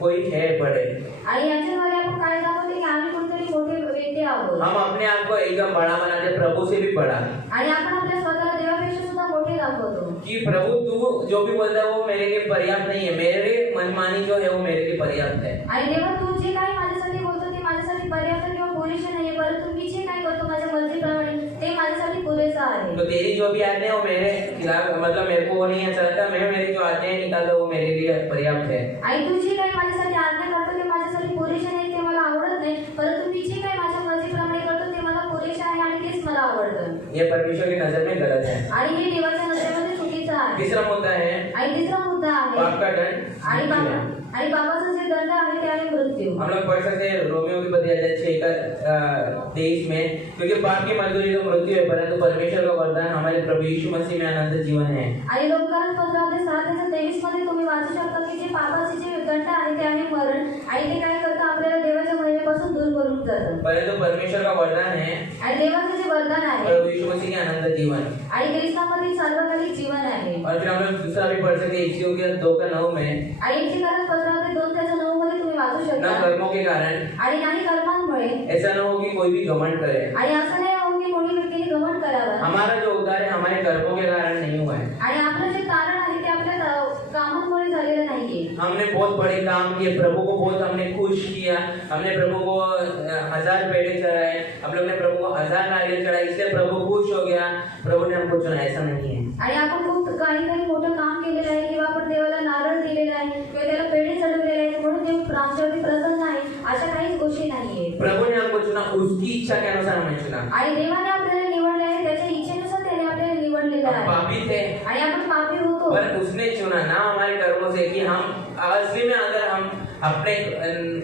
कोई है बड़े, आणि याच्याद्वारे आपण काय दाखवते की आम्ही कोणतरी मोठे व्यक्ती आहोत। हम अपने आप को एकदम बड़ा बनाते, प्रभु से भी बड़ा, आणि आपण आपल्या स्वतःला देवापेक्षा सुद्धा मोठे दाखवतो कि प्रभु तू जो भी बोलता है वो मेरे लिए पर्याप्त नहीं है, मेरे मनमानी जो है वो मेरे लिए पर्याप्त है। आणि देवा तू जे काही माझ्यासाठी बोलतो ते माझ्यासाठी पर्याप्त किंवा पुरेसे नाहीये, परंतु मी जे काही करतो माझ्या मर्जीप्रमाणे ते माझ्यासाठी पुरेसं आहे। तो तेरी जो भी आज्ञा है वो मेरे खिलाफ, मतलब मेरे को वो नहीं अच्छा लगता, मैं मेरी जो आज्ञाएं निकालता हूं वो मेरे लिए पर्याप्त है। आणि तू जे काही माझ्यासाठी आज्ञा करतो ते माझ्यासाठी पुरेसे नाही, ते मला आवडत नाही, परंतु मी जे काही माझ्या मर्जीप्रमाणे करतो ते मला पुरेसे आहे आणि तेच मला आवडतं। ये परमेश्वर की नजर में गलत है। आणि हे देवाच्या नजरेमध्ये चुकीचं आहे। तीसरा मुद्दा है आणि तिसरा मुद्दा आहे पाप का दंड, आणि पापाचा जे दंड आहे ते आहे मृत्यू। हम लोग पढ़ सकते हैं रोमियो की पत्री अध्याय 6:23 में, क्योंकि पाप की मजदूरी तो मृत्यु है, परंतु परमेश्वर का वरदान हमारे प्रभु यीशु मसीह में अनंत जीवन है। आणि लोककारण 15:7-23 मध्ये तुम्ही वाचू शकता की जे पापाचे जे दंड आहे ते आहे मरण, आणि ते काय करतं आपल्याला देवाच्या महिमेपासून दूर करून जातं। परंतु परमेश्वर का वरदान है आणि देवाचे जे वरदान आहे प्रभु यीशु मसीह के अनंत जीवन, आणि ख्रिस्तामध्ये सार्वकालिक जीवन आहे। और फिर हम लोग दूसरा भी पढ़ सकते हैं इफिसियों के 2:9 में, आणि इफिसियों 2:9 मध्ये तुम्ही वाचू न शकता, कर्मों के कारण आणि नाही कर्मांमुळे ऐसा न हो कि कोई भी घमंड करे। आणि असं नाही हो की कोणी व्यक्तीने घमंड करावं। हमारा जो उद्धार है हमारे कर्मों के कारण नहीं हुआ है। आणि आपलं जे तारण आहे ते आपल्या कामांमुळे झालेलं नाहीये। हमने बहुत बड़े काम किए, प्रभु को बहुत हमने खुश किया, हमने प्रभु को 1000 पेड़े चढ़ाए, हम लोग ने प्रभु को 1000 नारियल चढ़ाए, इसलिए प्रभु खुश हो गया, प्रभु ने हमको चुना, ऐसा नहीं है। आणि आपण खूप काही मोठं काम केलेलं आहे किंवा आपण देवाला नारळ दिलेला आहे किंवा त्याला पेढे चढवलेले आहेत म्हणून देव आमच्यावरती प्रसन्न आहे, अशा काहीच गोष्टी नाहीये। प्रभु ने हमको चुना, उसकी इच्छा के अनुसार हमें चुना। आणि देवाने आपल्याला निवडले आहे, त्याच्या इच्छेनुसार त्याने आपल्याला निवडलेलं आहे। पापी थे आणि आपण पापी होतो, पर उसने चुना ना हमारे कर्मों से, कि हम असली में अगर हम अपने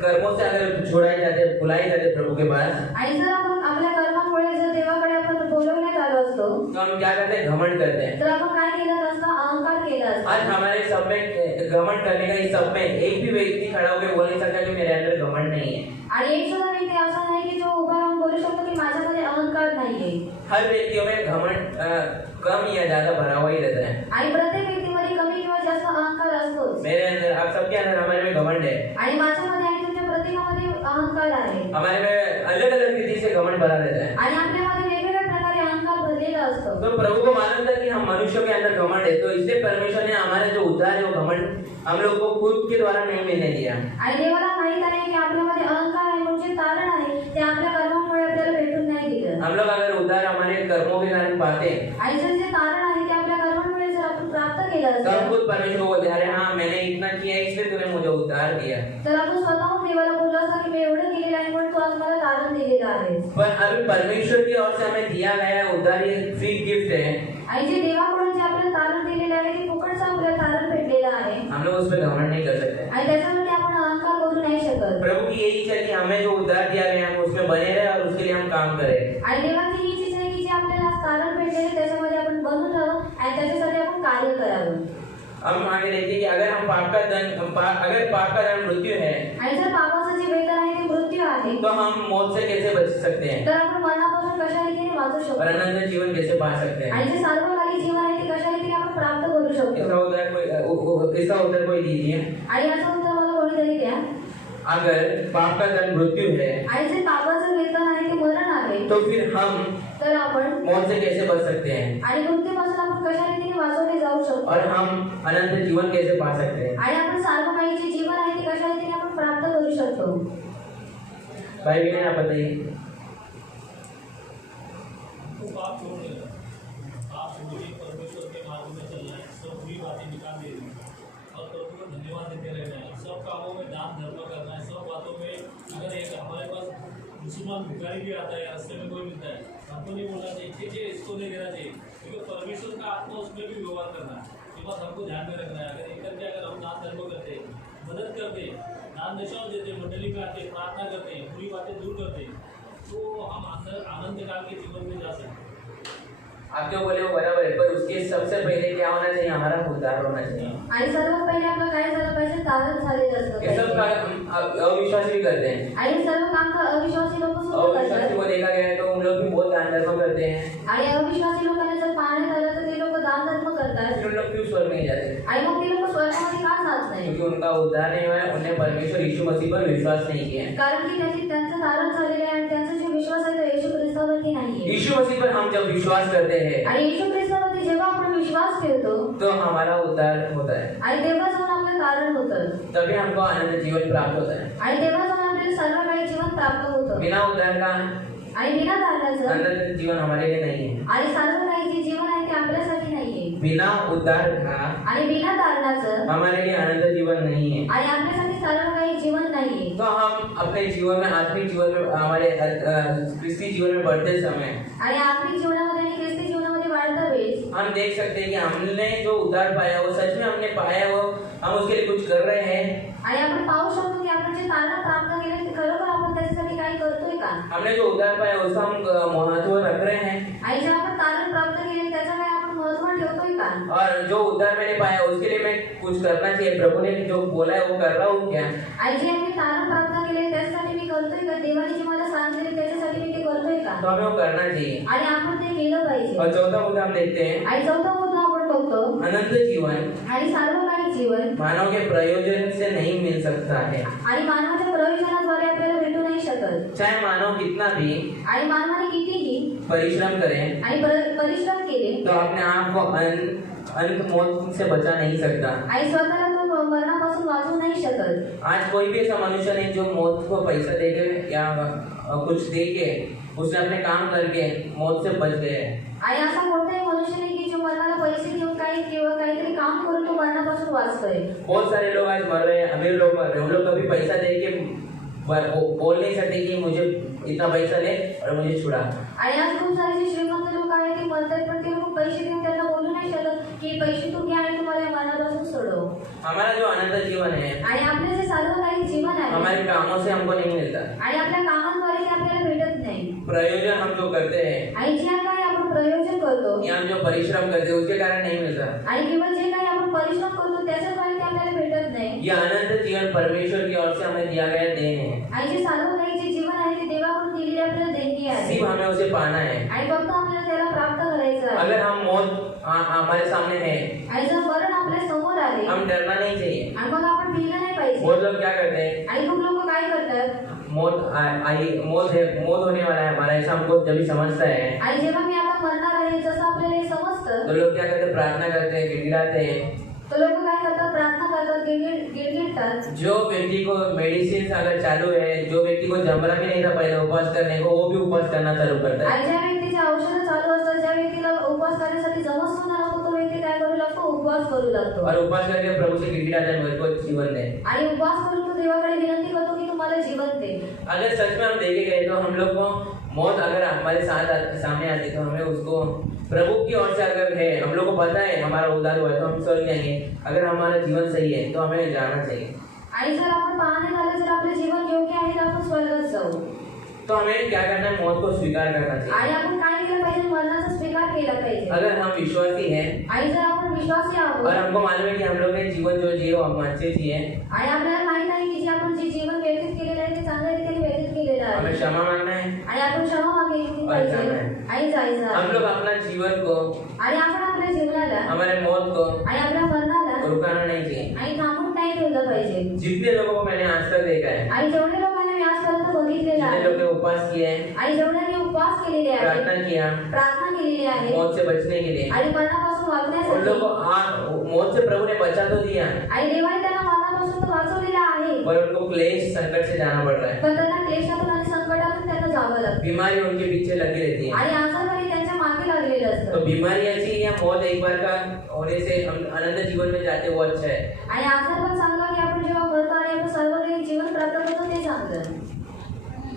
कर्मों से अगर छुड़ाए जाते, बुलाए जाते प्रभु के पास, आणि जर आपण आपल्या कर्मामुळे जर देवाकडे आपण बोलवण्यात आलो असतो तो हम क्या करते हैं, घमंड करते हैं। तर आपण काय केलं असतं, अहंकार केला असता। आज हमारे सब में घमंड करने का, इस सब में एक भी व्यक्ति खड़ा होकर बोल नहीं सकता कि मेरे अंदर घमंड नहीं है। आणि एक सुद्धा व्यक्ती असा नाही की जो उभा राहून बोलू शकतो की माझ्यामध्ये अहंकार नाहीये। हर व्यक्तियों में घमंड कम या ज्यादा भरा हुआ ही रहता है। आणि प्रत्येक व्यक्तीमध्ये कमी किंवा जास्त अहंकार असतोच। मेरे अंदर, आप सबके अंदर, हमारे में घमंड है। आणि माझ्यामध्ये आणि तुमच्या प्रत्येकामध्ये अहंकार आहे। हमारे में अलग अलग रीति से घमंड भरा रहता है। आणि आपल्यामध्ये वेगवेगळ्या प्रकारे अहंकार भरलेला असतो। तो प्रभु को मालूम था कि हम मनुष्यों के अंदर घमंड है, तो इसलिए परमेश्वर ने हमारे जो उद्धार है वो घमंड हम लोग को खुद के द्वारा नहीं मिलने दिया। आणि देवाला माहित आहे की आपल्यामध्ये अहंकार आहे, म्हणजे तारण आहे, ते आपल्या कर्मामुळे आपल्याला भेटून नाही दिलं। हम लोग अगर उद्धार हमारे कर्मों के कारण पाते, आणि जर जे तारण आहे ते आपल्या कर्मामुळे जर आपण प्राप्त केलं तो हम असतं, खुद परमेश्वर को बोलते, अरे हाँ मैंने इतना किया इसलिए तूने मुझे उद्धार दिया। तर आपण स्वतःहून देवाला बोललो असता की मी एवढं केलेलं आहे म्हणून तू आज मला तारण दिलेलं आहे। पर अभी परमेश्वर की ओर से हमें दिया गया उद्धार ये फ्री गिफ्ट है। आणि जे देवाकडून जे आपल्याला तारण दिलेलं आहे ते फुकटचं आपल्याला तारण भेटलेलं आहे, हम लोग उस पर घमंड नहीं कर सकते। आणि त्याच्यामध्ये आपण अहंकार करू नाही शकत। प्रभु की यही इच्छा है कि हमें जो उद्धार दिया गया है हम उसमें बने रहे और उसके लिए हम काम करें। आणि देवाची हीच इच्छा आहे की जे आपल्याला आज तारण भेटलेले त्याच्यामध्ये आपण बनून राहावं आणि त्याच्यासाठी आपण कार्य करावं। हम आगे देखते कि अगर हम अगर पाप का दंड मृत्यु है, आणि जर पापाचं जे वेतन आहे ते मृत्यू आहे, तो हम मौत से कैसे बच सकते हैं तर आपण मरणापासून कशा रीतीने वाचू शकतो, और अनंत जीवन कैसे पा सकते हैं? आणि जे सार्वकालिक जीवन आहे ते कशा रीतीने आपण प्राप्त करू शकतो। इसका उत्तर कोई दीजिए। आणि याचं उत्तर मला कोणीतरी द्या। अगर पाप का दंड मृत्यू है, आणि जे पापाचं वेतन आहे ते मरण आहे, तो फिर हम तर आपण मौत से कैसे बच सकते हैं आणि मृत्यूपासून आपण कशा रीतीने वाचवले जाऊ शकतो, और हम अनंत जीवन कैसे पा सकते हैं? आणि आपण सार्वकालिक जे जीवन आहे ते कशा रीतीने आपण प्राप्त करू शकतो। भाई बहन आप बताइए। पाप छोड़ने का, पाप छोड़िए, परमेश्वर के मार्ग में चलना है, सब बुरी बातें निकाल देनी है और प्रभु को धन्यवाद देते रहना है। सब कामों में दान धर्म करना है। सब बातों में अगर एक हमारे पास मुसलमान भिखारी भी आता है, रास्ते में कोई मिलता है, हमको नहीं बोलना चाहिए कि इसको नहीं देना चाहिए, क्योंकि परमेश्वर का आत्मा उसमें भी व्यवहार करना है। ये बात हमको ध्यान में रखना है। अगर एक करके अगर हम दान धर्म करते, मदद करते, दान दक्षिणा देते, मंडली में आते, प्रार्थना करते, बुरी बातें दूर करते, तो हम अंदर आनंद काल के जीवन में जा सकते हैं। आप जो बोले वो बराबर है, पर उसके सबसे पहले क्या होना चाहिए? हमारा उद्धार होना चाहिए। आणि सर्वात पहिले आपलं काय झालं पाहिजे? तारण झालेलं असलं ये सब पाहिजे. काम अविश्वासी भी करते हैं। आणि हे सर्व काम तर अविश्वासी लोक सुद्धा अविश्वासी करतात. को देखा गया है तो उन लोग भी बहुत दान धर्म करते हैं, आणि अविश्वासी लोकांना जर पाहण्यात आलं तर ते लोक दान धर्म करतात. फिर उन लोग क्यों स्वर्ग नहीं जाते? आणि मग ते लोक स्वर्गामध्ये का जात नाही? क्योंकि उनका उद्धार नहीं हुआ है, उन्हें परमेश्वर यीशु मसीह पर विश्वास नहीं किया है। कारण की त्यांचं तारण झालेलं आहे आणि त्यांचा जो विश्वास आहे तो येशू ख्रिस्तावरती नाहीये. यीशु मसीह पर हम जब विश्वास करते हैं आणि येशू ख्रिस्तावरती जेव्हा आपण विश्वास ठेवतो तो हमारा उद्धार होता है, आणि तेव्हा जाऊन आपलं तारण होतं तभी हमको आनंद जीवन प्राप्त होता है। आणि तेव्हा जाऊन आपल्याला सर्व काही जीवन प्राप्त होतं. बिना उद्धार का आणि बिना तारणाचं आनंद जीवन हमारे लिए नहीं है। आणि सर्व काही जे जीवन आहे ते आपल्यासाठी नाहीये. बिना उद्धार का आणि बिना तारणाचं हमारे लिए आनंद जीवन नहीं है। आणि आपल्यासाठी सर्व काही जीवन नाहीये. तो हम अपने जीवन में, आत्मिक जीवन में, हमारे क्रिस्ती जीवन में बढ़ते समय आणि आत्मिक जीवनामध्ये आणि ख्रिस्ती जीवनामध्ये वाढता वेळेस हम देख सकते हैं कि हमने जो उद्धार पाया वो सच में हमने पाया, वो हम उसके लिए कुछ कर रहे हैं। आणि आपण पाहू शकतो की आपण जे तारण प्राप्त केले ते खरोखर आपण त्याच्यासाठी काही करतोय का? हमने जो उद्धार पाया उसका हम महत्व रख रहे हैं, आणि जे आपण तारण प्राप्त केले त्याचं काय आपण महत्त्व ठेवतोय का? और जो उद्धार मैंने पाया उसके लिए मैं कुछ करना चाहिए। प्रभु ने जो बोला है वो कर रहा हूँ क्या? आणि जे मी तारण प्राप्त केले त्याच्यासाठी मी करतोय का? देवाने जे मला सांगितले त्याच्यासाठी मी ते करतोय का? तो हमें वो करना चाहिए। आणि आपण ते केलं पाहिजे. और चौथा मुद्दा हम देखते हैं, आणि चौथा मुद्दा आपण बघतो अनंत जीवन आणि सर्व काही जीवन मानव के प्रयोजन से नहीं मिल सकता है। आणि मानवाच्या प्रयोजनाद्वारे आपल्याला भेटू नाही शकत. चाहे मानव कितना भी आणि मानवाने कितीही परिश्रम करे आणि परिश्रम केले तो अपने आप को अंत मौत से बचा नहीं सकता। आणि स्वतःला तो मरणापासून वाचवू नाही शकत. आज कोई भी ऐसा मनुष्य नहीं जो मौत को पैसा दे के या कुछ दे के उसने अपने काम करके मौत से बच गए हैं। आणि असा कोणताही मनुष्य नाही की जो मरणाला पैसे देऊन काही किंवा काहीतरी काम करून तो मरणापासून वाचतोय. बहुत सारे लोग आज मर रहे हैं, अमीर लोग मर रहे हैं, उन लोग कभी पैसा दे के बोल नहीं सकते कि मुझे इतना पैसा ले और मुझे छुड़ा। आणि आज खूप सारे जे श्रीमंत लोक आहेत ते मरतात पण ते लोक पैसे देऊन त्यांना बोलू नाही शकत की पैसे तू घ्या आणि तुम्हाला या मरणापासून सोडव. हमारा जो आनंद जीवन है आणि आपले जे सर्व काही जीवन आहे हमारे कामों से हमको नहीं मिलता। आणि आपल्या कामांद्वारे ते आपल्याला भेटत नाही. प्रयोजन हम जो करते हैं आणि जे काही आपण प्रयोजन करतो या हम जो परिश्रम करते हैं उसके कारण नहीं मिलता। आणि किंवा जे काही आपण परिश्रम करतो त्याच्याद्वारे ते आपल्याला भेटत नाही. ये आनंद जीवन परमेश्वर की ओर से हमें दिया गया देन है। आणि जे सर्व काही जे जीवन आहे ते देवाकडून दिलेले आपल्याला देणगी आहे. सिर्फ हमें उसे पाना है। आणि फक्त आपल्याला त्याला प्राप्त करायचं आहे. अगर हम मौत हमारे सामने है, आणि जर मरण आपल्या समोर आले हम डरना नहीं चाहिए। आणि मग आपण भिलं नाही पाहिजे. बहुत लोग क्या करते हैं, आणि खूप लोक काय करतात मौत होने वाला है हमारा, ऐसा हमको जब भी समझता है आणि जेव्हा मी आता मरणार आहे जसं आपल्याला हे समजतं तो लोग क्या करते हैं, प्रार्थना करते हैं, गिड़गिड़ाते हैं। तर लोक काय करतात? प्रार्थना करतात, गिड़गिड़तात. जो व्यक्ति को मेडिसिन अगर चालू है, जो व्यक्ति को जमरा भी नहीं था पहले उपवास करने को, वो भी उपवास करना चालू करता है। आणि ज्या व्यक्तीचे औषधं चालू असतात, ज्या व्यक्तीला उपवास करण्यासाठी जमत सुद्धा नको तो व्यक्ती काय करू लागतो? उपवास करू लागतो. और उपवास करके प्रभु से गिड़गिड़ाता है, मेरे को जीवन दे। आणि उपवास करून तो देवाकडे विनंती करतो की तुम्हाला जीवन दे. अगर सच में हम देखे गए तो हम लोग को मौत अगर हमारे सामने आती तो हमें उसको प्रभु की ओर से अगर है, हम लोग को पता है हमारा उद्धार हुआ है तो हम स्वर्ग जाएंगे। अगर हमारा जीवन सही है तो हमें जाना चाहिए। आणि जर आपण पाहण्यात आलं जर आपलं जीवन योग्य आहे तर आपण स्वर्गात जाऊ. तो हमें क्या करना है, मौत को स्वीकार करना चाहिए। आणि आपण काय केलं पाहिजे? मरणाचा स्वीकार केला पाहिजे. अगर हम विश्वासी हैं आणि जर आपण विश्वासी आहोत और हमको मालूम है कि हम लोग ने जीवन जो जिए वो हम अच्छे जिए, आणि आपल्याला माहित आहे की जे आपण जे जीवन व्यतीत केलेलं आहे ते चांगल्या रीतीने व्यतीत केलेलं आहे हमें क्षमा मांगना है आणि आपण क्षमा मागितली पाहिजे आणि जायचं हम आहे. लोग अपना जीवन को, आणि आपण आपल्या जीवनाला हमारे मौत को आणि आपल्या मरणाला रुकाना नहीं चाहिए। आणि थांबून नाही ठेवलं पाहिजे. जितने लोगों को मैंने आज तक देखा है, आणि जेवढे लोकांना मी आजपर्यंत बघितलेलं जितने आहे लोग ने उपवास किए हैं, आणि जेवढ्यांनी उपवास केलेले आहे, प्रार्थना किया प्रार्थना केलेली आहे मौत से बचने के लिए, आणि मरणापासून उन वाचण्यासाठी लोगों को मौत से प्रभु ने बचा तो दिया, आणि देवाने त्यांना मरणापासून तर वाचवलेलं आहे पर उनको क्लेश संकट से जाना पड़ रहा है। पण त्यांना क्लेशातून आणि संकटातून त्यांना जावं लागतं. बीमारी उनके पीछे लगी रहती है। आणि आजारपणी त्यांच्या मागे लागलेलं तो असतं. बीमारी अच्छी या मौत एक बार का होने से हम अनंत जीवन में जाते वो अच्छा है। आणि आजार पण चांगला की आपण जेव्हा मरतो आणि आपण सर्व काही जीवन प्राप्त करतो ते चांगलं.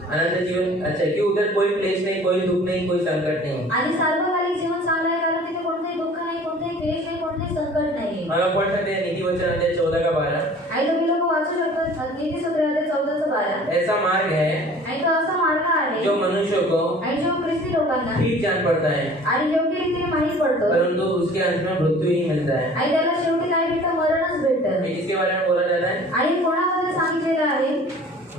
अनंत जीवन अच्छा है कि उधर कोई क्लेश नहीं, कोई दुख नहीं, कोई संकट नहीं। आणि सार्वकालिक जीवन चांगलं आहे कारण तिथे कोणतेही दुःख नाही, कोणतेही क्लेश नाही, कोणतेही संकट नाही. हम लोग पढ़ सकते हैं नीति वचन अध्याय 14 का 12। आणि तुम्ही लोक वाचू शकता नीतिसूत्र अध्याय 14:12। ऐसा मार्ग है आणि तो असा मार्ग आहे जो मनुष्य को आणि जो ख्रिस्ती लोकांना ठीक जान पड़ता है, आणि योग्य रीतीने माहीत पडतो परंतु उसके अंत में मृत्यू ही मिलता है। आणि त्याला शेवटी काय भेटतं? मरणच भेटतं। ये किसके बारे में बोला जाता है? आणि कोणाबद्दल सांगितलेलं आहे?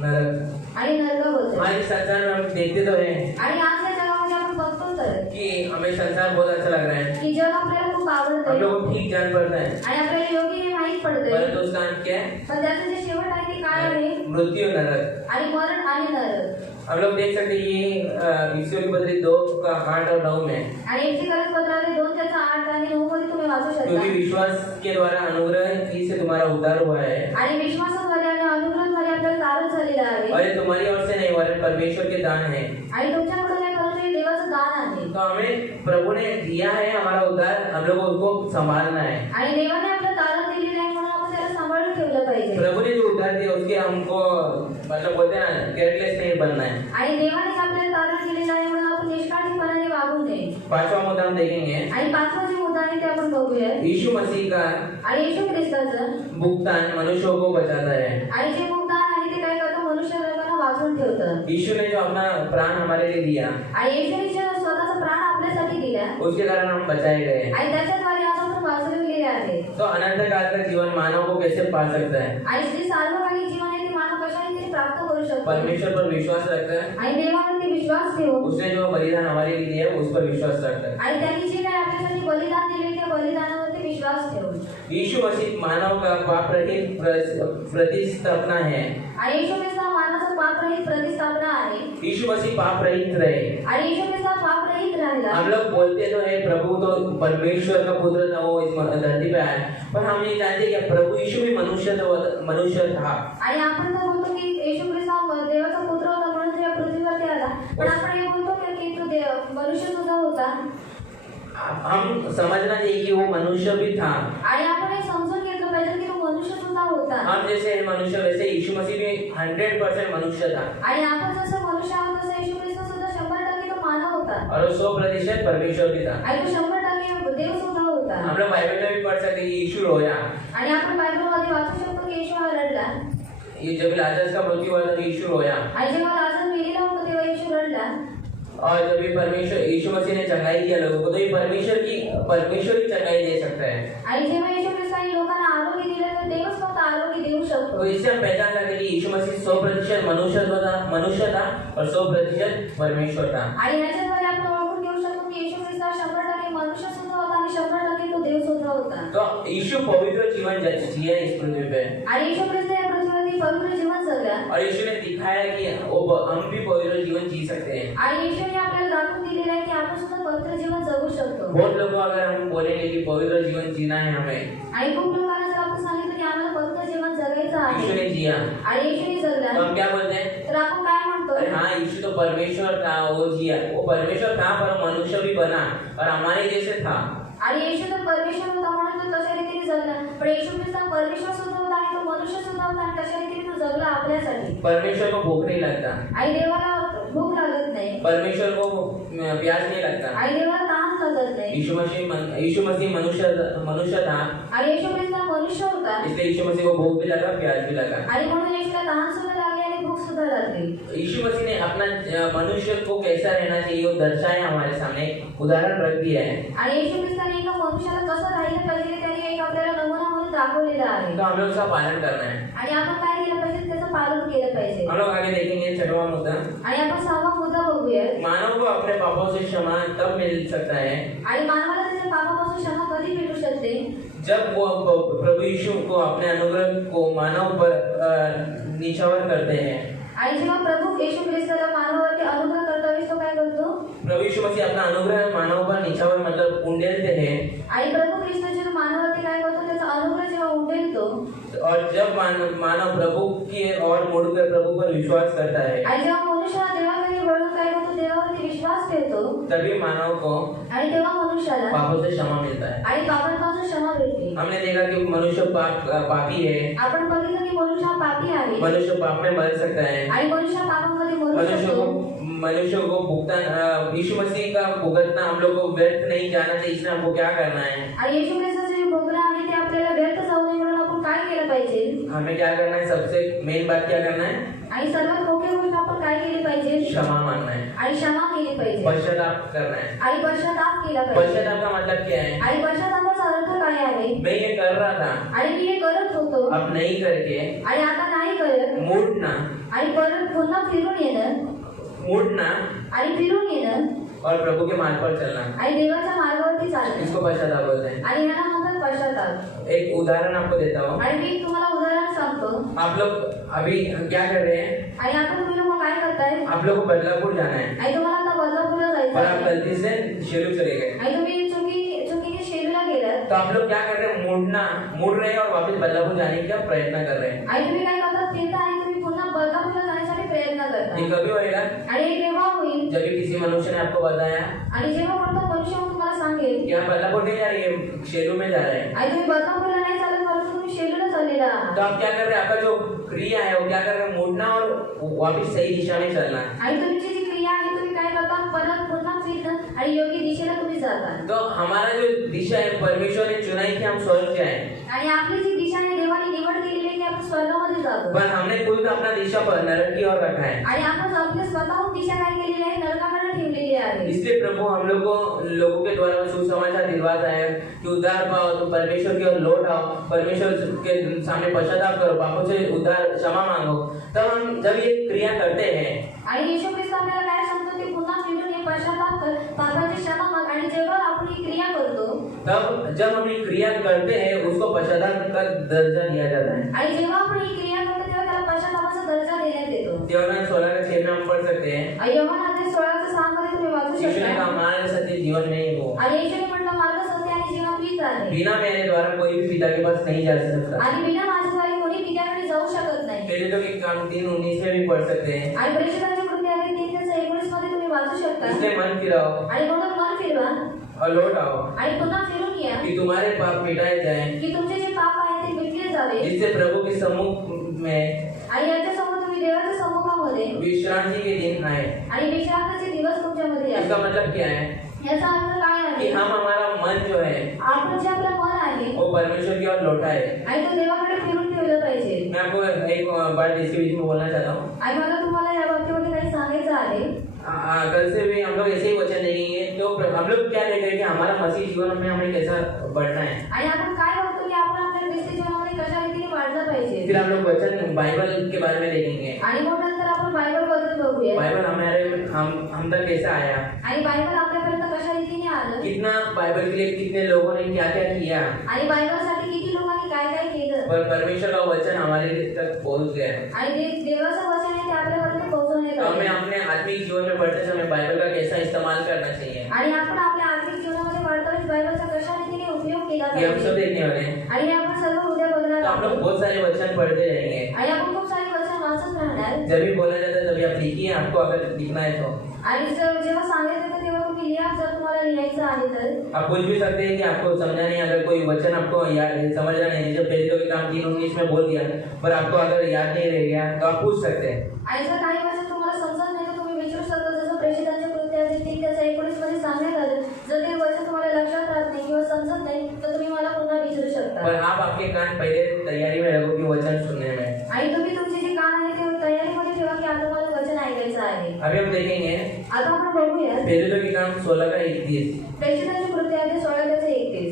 नरक। आणि नरकाबद्दल। हमारे संसार में हम देखते तो हैं आणि आजच्या जगामध्ये आपण बघतो तर कि हमें संसार बहुत अच्छा लग रहा है, की जग आपल्याला खूप हम आवडतं लोग को ठीक जान पड़ता है, आणि आपल्याला योग्य हे माहीत पडतंय, परंतु उसका अंत क्या है? पण त्याचं जे शेवट आहे ते काय आहे? मृत्यु नरक। आणि मरण आणि नरक। हम लोग देख सकते हैं ये इफिसियों की पत्री 2 का 8 और 9 में, आणि एफिसी पत्राने 2:8 आणि 9 मध्ये तुम्ही वाचू क्योंकि शकता। विश्वास के द्वारा अनुग्रह ही से तुम्हारा उद्धार हुआ है, आणि विश्वासाद्वारे आणि अनुग्रहाद्वारे आपल्याला तारण झालेलं आहे और ये तुम्हारी ओर से नहीं वरन परमेश्वर के दान है। आणि तुमच्याकडून काय परंतु हे देवाचं दान आहे तो हमें प्रभु ने दिया है हमारा उद्धार, हम लोग को उसको संभालना है। आणि देवाने आपलं तारण दिलेलं आहे म्हणून आपण त्याला सांभाळून ठेवलं पाहिजे प्रभु ने जो उद्धार दिया उसके हमको मतलब बोलते हैं ना केयरलेस नहीं बनना है। आणि देवाने जे आपल्याला तारण दिलेलं आहे म्हणून आपण निष्काळजीपणाने वागू नये। पांचवा मुद्दा हम देखेंगे, आणि पाचवा जे मुद्दा आहे ते आपण बघूया। यीशु मसीह का आणि येशू ख्रिस्ताचं भुगतान मनुष्यों को बचाता है। आणि जे मुक्तान आहे ते काय करतं? मनुष्य लोकांना वाचवून ठेवतं। यीशु ने जो अपना प्राण हमारे लिए दिया, आणि येशूने जे स्वतःचा प्राण आपल्यासाठी दिला उसके कारण हम बचाए गए। आणि त्याच्याद्वारे आज आपण वाचवले गेले आहे। तो अनंत काल का जीवन मानव को कैसे पा सकता है? आणि जे सार्वकालिक जीवन आहे ते मानव कशाने तरी प्राप्त करू शकतो? परमेश्वर पर विश्वास रखता है, आणि देवावरती विश्वास ठेवून उसने जो बलिदान हमारे लिए दिया है उस पर विश्वास रखता है। आणि त्यांनी जे काय आपल्यासाठी बलिदान दिले त्या बलिदानावरती विश्वास ठेवून यीशु मसीह मानव का पाप रहित प्रतिस्थापना है। आणि येशू ख्रिस्त हा मानवाचा पाप रहित प्रतिस्थापना आहे। यीशु मसीह पाप रहित रहे। आणि येशू ख्रिस्त हा पाप रहित राहिला। हम लोग बोलते तो है प्रभु तो परमेश्वर का पुत्र था, वो इस धरती पे आया, पर हम नहीं जानते कि प्रभु यीशु भी मनुष्य था। आणि आपण तर बोलतो की येशू ख्रिस्त हा देवाचा पुत्र होता म्हणून तो या पृथ्वीवरती आला, पण आपण हे बोलतो की तो मनुष्य सुद्धा होता। हम समझना चाहिए कि वो मनुष्य भी था। आणि आपण हे समजून घेतलं पाहिजे की तो मनुष्य सुद्धा होता। हम जैसे मनुष्य वैसे यीशु मसीह भी 100% मनुष्य था, आणि आपण जसं मनुष्य आहोत तसं येशू ख्रिस्त सुद्धा 100% तो मानव होता और वो 100% परमेश्वर भी था। आणि तो 100% देव सुद्धा होता। हम लोग बाइबल में भी पढ़ सकते हैं कि यीशु रोया। आणि आपण बायबलमध्ये वाचू शकतो की येशू हा रडला। ये जब लाजरस का मृत्यु हुआ था यीशु रोया, आणि जेव्हा लाजर मेलेला होता तेव्हा येशू रडला। और जब ये परमेश्वर यीशु मसीह ने चंगाई दिया लोगों को, तो ये परमेश्वर की चंगाई दे सकता है। आणि जेव्हा येशू ख्रिस्ताने लोकांना आरोग्य दिलं तर देवच फक्त आरोग्य देऊ शकतो। तो इससे हम पहचान सकते हैं कि यीशु मसीह 100% मनुष्य था और 100% परमेश्वर था। आणि याच्याद्वारे आपण ओळखून घेऊ शकतो की येशू ख्रिस्त 100% मनुष्य सुद्धा होता आणि 100% तो देव सुद्धा होता। तो यीशु पवित्र जीवन जिया इस पृथ्वी पे, आणि येशू ख्रिस्त या पृथ्वीवरती पवित्र जीवन जगला। और यीशु ने दिखाया कि हम भी पवित्र जीवन जी सकते हैं। आणि येशूने आपल्याला दाखवून दिलेलं आहे की आपण सुद्धा पवित्र जीवन जगू शकतो। बहुत लोगों अगर हम बोलेंगे कि पवित्र जीवन जीना है हमें, आणि खूप लोकांना जर आपण सांगितलं की आम्हाला पवित्र जीवन जगायचं यीशु आहे ने जिया, आणि येशूने जगला, तो हम क्या बोलते हैं? तर आपण काय म्हणतो? अरे हाँ, यीशु तो परमेश्वर था, वो जिया, वो परमेश्वर था पर मनुष्य भी बना और हमारे जैसे था। आणि येशू तर परमेश्वर होता म्हणून तो तशा रीतीने जगला, पण येशू ख्रिस्त परमेश्वर सुद्धा होता आणि तो मनुष्य सुद्धा होता आणि तशा रीतीने तो जगला आपल्यासाठी। परमेश्वर को भूख नहीं लगता, आणि देवाला भूक लागत नाही, परमेश्वर को प्यास नहीं लगता। आणि देवाला तहान लागत नाही। यीशु मसीह मनुष्य था, आणि येशू ख्रिस्त मनुष्य होता, इसलिए यीशु मसीह को भूख भी लगा, प्यास भी लगा। आणि म्हणून येशूला तहान सुद्धा लागली आणि भूक सुद्धा लागली। यीशु मसीह ने अपना मनुष्य को कैसा रहना चाहिए वो दर्शाया, हमारे सामने उदाहरण रख दिया है। आणि येशू ख्रिस्ताने एका मनुष्याला कसं राहिलं पाहिजे त्याने एक आपल्याला नमुना म्हणून दाखवलेला आहे। तो हम लोग उसका पालन करना है। आणि आपण काय केलं पाहिजे? त्याचं पालन केलं पाहिजे। हम लोग आगे देखेंगे 6वां मुद्दा। आणि आपण 6वा मुद्दा बघूया। मानव को अपने पापों से क्षमा तब मिल सकता है आणि मानवाला त्याच्या पापापासून क्षमा कधी भेटू शकते? जब वो प्रभु यीशु को अपने अनुग्रह को मानव पर निछावर करते हैं। आणि जेव्हा प्रभू येशू ख्रिस्ताला मानवावरती अनुग्रह करतो तो काय करतो? प्रभु यीशु मसीह अपना अनुग्रह मानव पर निछावर मतलब उंडेलते हैं। आणि प्रभू ख्रिस्त जेव्हा मानवावरती काय करतो त्याचा अनुग्रह जेव्हा उंडेलतो, और जब मानव प्रभु की ओर मुड़कर प्रभु पर विश्वास करता है, आणि जेव्हा मनुष्य देवाकडे वळून काय करतो? देवावरती विश्वास ठेवतो, तभी मानव को आणि तेव्हा मनुष्याला पापों से क्षमा मिलता है। आणि पापांपासून क्षमा भेटते। हमने देखा कि मनुष्य पापी है, आपण बघितलं की मनुष्य हा पापी आहे मनुष्य पाप में मर सकता है, आणि मनुष्य पापामध्ये मरू शकतो। मनुष्य को भुगतान यीशु मसीह का भुगतना हम लोग को व्यर्थ नहीं जाना चाहिए, इसलिए हमको क्या करना है? आणि येशू ख्रिस्ताचं जे जे बघणं आहे ते आपल्याला व्यर्थ जाऊ नये म्हणून आपण काय केलं पाहिजे? हमें क्या करना है? सबसे मेन बात क्या करना है? आणि सर्वात मुख्य गोष्ट आपण काय केली पाहिजे? क्षमा मांगना है, आणि क्षमा केली पाहिजे, पश्चाताप करना है। आणि पश्चाताप केला पाहिजे। पश्चाताप का मतलब क्या है? आणि पश्चातापाचा अर्थ काय आहे? मैं ये कर रहा था, आणि मी हे करत होतो अब नहीं करके आणि आता नाही करत, मुड़ना, आणि परत पुन्हा फिरून येणं मुड़ना आणि फिरून येणं और प्रभु के मार्ग पर चलना, आणि देवाच्या मार्गावरती चालणं, इसको पश्चाताप बोलते हैं। आणि ह्याला म्हणतात पश्चाताप। एक उदाहरण आपको देता हूँ। आणि मी तुम्हाला उदाहरण सांगतो। आप लोग अभी क्या कर रहे हैं? आणि आता तुम्ही लोक काय करताय? आप लोग को बदलापुर जाना है आणि तुम्हाला आता बदलापूरला जायचं और आप आहे, गलती से शेरू चले गए, आणि तुम्ही चुकीने शेलूला गेलात, तो आप लोग क्या कर रहे हैं? मुड़ रहे हैं और वापस बदलापुर जाने का प्रयत्न कर रहे हैं। आणि तुम्ही काय करता? फिरता आणि तुम्ही पुन्हा बदलापूरला जाण्यासाठी प्रयत्न करता। ये कभी होएगा? आणि हे केव्हा होईल? जब भी किसी मनुष्य ने आपको बताया आणि जेव्हा कोणता मनुष्य तुम्हाला सांगेल कि आप बदलापुर नहीं जा रहे हैं, शेरू में जा रहे हैं, आणि तुम्ही बदलापूरला नाही चालत परंतु तुम्ही शेलूला चाललेला आहात, तो आप क्या कर रहे हैं? आपका जो क्रिया है वो क्या कर रहे हैं? मुड़ना और वापस सही दिशा में चलना। आणि तुमची जी क्रिया आहे तुम्ही काय करता? परत पुन्हा फिरणं आणि योग्य दिशेला तुम्ही जाता। तो हमारा जो दिशा है परमेश्वर ने चुनाई कि हम स्वर्ग जाए, आणि आपली जी दिशा आहे देवाने निवड केलेली आहे की आपण स्वर्गामध्ये जातो, पर हमने खुद अपना दिशा पर नरक की ओर रखा है। आणि आपण आपल्या स्वतःहून दिशा काय केलेली आहे? नरकाकडे ठेवलेली आहे। इसलिए प्रभु हम लोगों के द्वारा सुसमाचार दिलवाता है कि उद्धार पाओ, तो परमेश्वर की ओर लौट आओ, परमेश्वर के सामने पश्चाताप करो, पापों से उद्धार क्षमा मांगो। तब हम जब ये क्रिया करते हैं, आणि येशू ख्रिस्त आपल्याला काय सांगतो की पुन्हा फिरून ये, पश्चाताप कर, पापाची क्षमा माग, आणि जेव्हा आपण ही क्रिया करतो तब जब हम ये क्रिया करते हैं उसको पश्चाताप का दर्जा दिया जाता है। आणि जेव्हा आपण ही क्रिया करतो तेव्हा त्याला पश्चातापाचा दर्जा देण्यात येतो। यूहन्ना 16:6 में हम पढ़ सकते हैं, యోహాను अध्याय 16:6 मध्ये तुम्ही वाचू यीशु ने शकता। कहा मार्ग सत्य जीवन में ही हो, आणि येशूने म्हटलं मार्ग सत्य आणि जीवन मीच आहे, बिना मेरे द्वारा कोई भी पिता के पास नहीं जा सकता। आणि बिना माझ्याद्वारे कोणी पित्याकडे जाऊ शकत नाही। पहले तो कि काम 3:19 में भी पढ़ सकते हैं, आणि प्रेषितांच्या कृती आहे 3:19 मध्ये तुम्ही वाचू शकता। इसलिए मन फिराओ आणि म्हणून मन फिरवा और लौट आओ आणि पुन्हा फिरून या कि तुम्हारे पाप मिटाए जाएं, की तुमचे जे पाप आहे ते मिटले जावे, जिससे प्रभु के सम्मुख में आणि याच्या समोर तुम्ही देवाच्या सम्मुखामध्ये विश्रांति के दिन आए। आणि विश्रांतीचे दिवस तुमच्यामध्ये इसका यावे। मतलब क्या है? याचा अर्थ काय कि आहे? हम हमारा मन जो है आपण जे आपलं मन आहे वो परमेश्वर की ओर लौटाए। आणि तो देवाकडे फिरून ठेवलं पाहिजे। मैं आपको एक बात इसके बीच में बोलना चाहता हूँ। आणि मला तुम्हाला या बाबतीमध्ये काही सांगायचं आहे। कल से भी हम लोग ऐसे ही वचन देखेंगे, तो हम लोग क्या देखेंगे कि हमारा मसीह जीवन में हमें कैसा बढ़ना है। आणि आपण काय बघतो की आपण आपल्या ख्रिस्ती जीवनामध्ये कशा रीतीने वाढलं पाहिजे। फिर हम लोग वचन बाइबल के बारे में देखेंगे, आणि मग नंतर आपण बायबल बद्दल बघूया। बाइबल हम तक कैसा आया, आणि बायबल आपल्यापर्यंत कशा रीतीने आलं, कितना बाइबल के लिए कितने लोगों ने क्या क्या किया, आणि बायबलसाठी किती लोकांनी काय काय केलं, पर परमेश्वर का वचन हमारे तक पहुंच गया है। आणि देवाचं वचन आहे ते आपल्यापर्यंत पोहोचवण्यात तो हमें आलं। अपने आत्मिक जीवन में बढ़ते समय बाइबल का कैसा इस्तेमाल करना चाहिए, आणि आपण आपल्या आर्थिक जीवनामध्ये वाढताना बायबलचा कशा रीतीने उपयोग केला ये हम सब पाहिजे। देखने वाले हैं। आणि हे आपण सर्व उद्या बघणार तो हम लोग आहोत। बहुत सारे वचन पढ़ते रहेंगे। आणि आपण खूप सारे वचन वाचत राहणार। जब भी बोला जाता है तभी आप लिखिए, आपको अगर लिखना है तो आणि जेव्हा सांगितलं येतं तेव्हा तुम्ही लिहा, जर तुम्हाला लिहायचं आहे तर। आप पूछ भी सकते हैं कि आपको समझा नहीं, अगर कोई वचन आपको याद समझना नहीं, जब पहले तो काम 3:19 में बोल दिया पर आपको अगर याद नहीं रह गया तो आप पूछ सकते हैं। आणि जर काही वचन तुम्हाला समजत नाही तर तुम्ही विचारू शकता, जसं प्रेषितांच्या कृत्या 3:19 मध्ये सांगण्यात आलं। जर ते वचन तुम्हाला लक्षात राहत नाही किंवा समजत नाही तर तुम्ही मला पुन्हा विचारू शकता। पर आप आपके कान पहले तैयारी में रखो कि वचन सुनने में। आणि तुम्ही तुमचे जे कान आहे ते तयारीमध्ये ठेवा की आता मला वचन ऐकायचं आहे। अभी हम देखेंगे आता आपण बघूया पहले तो काम 16:31, प्रेषितांची कृत्या 16:31,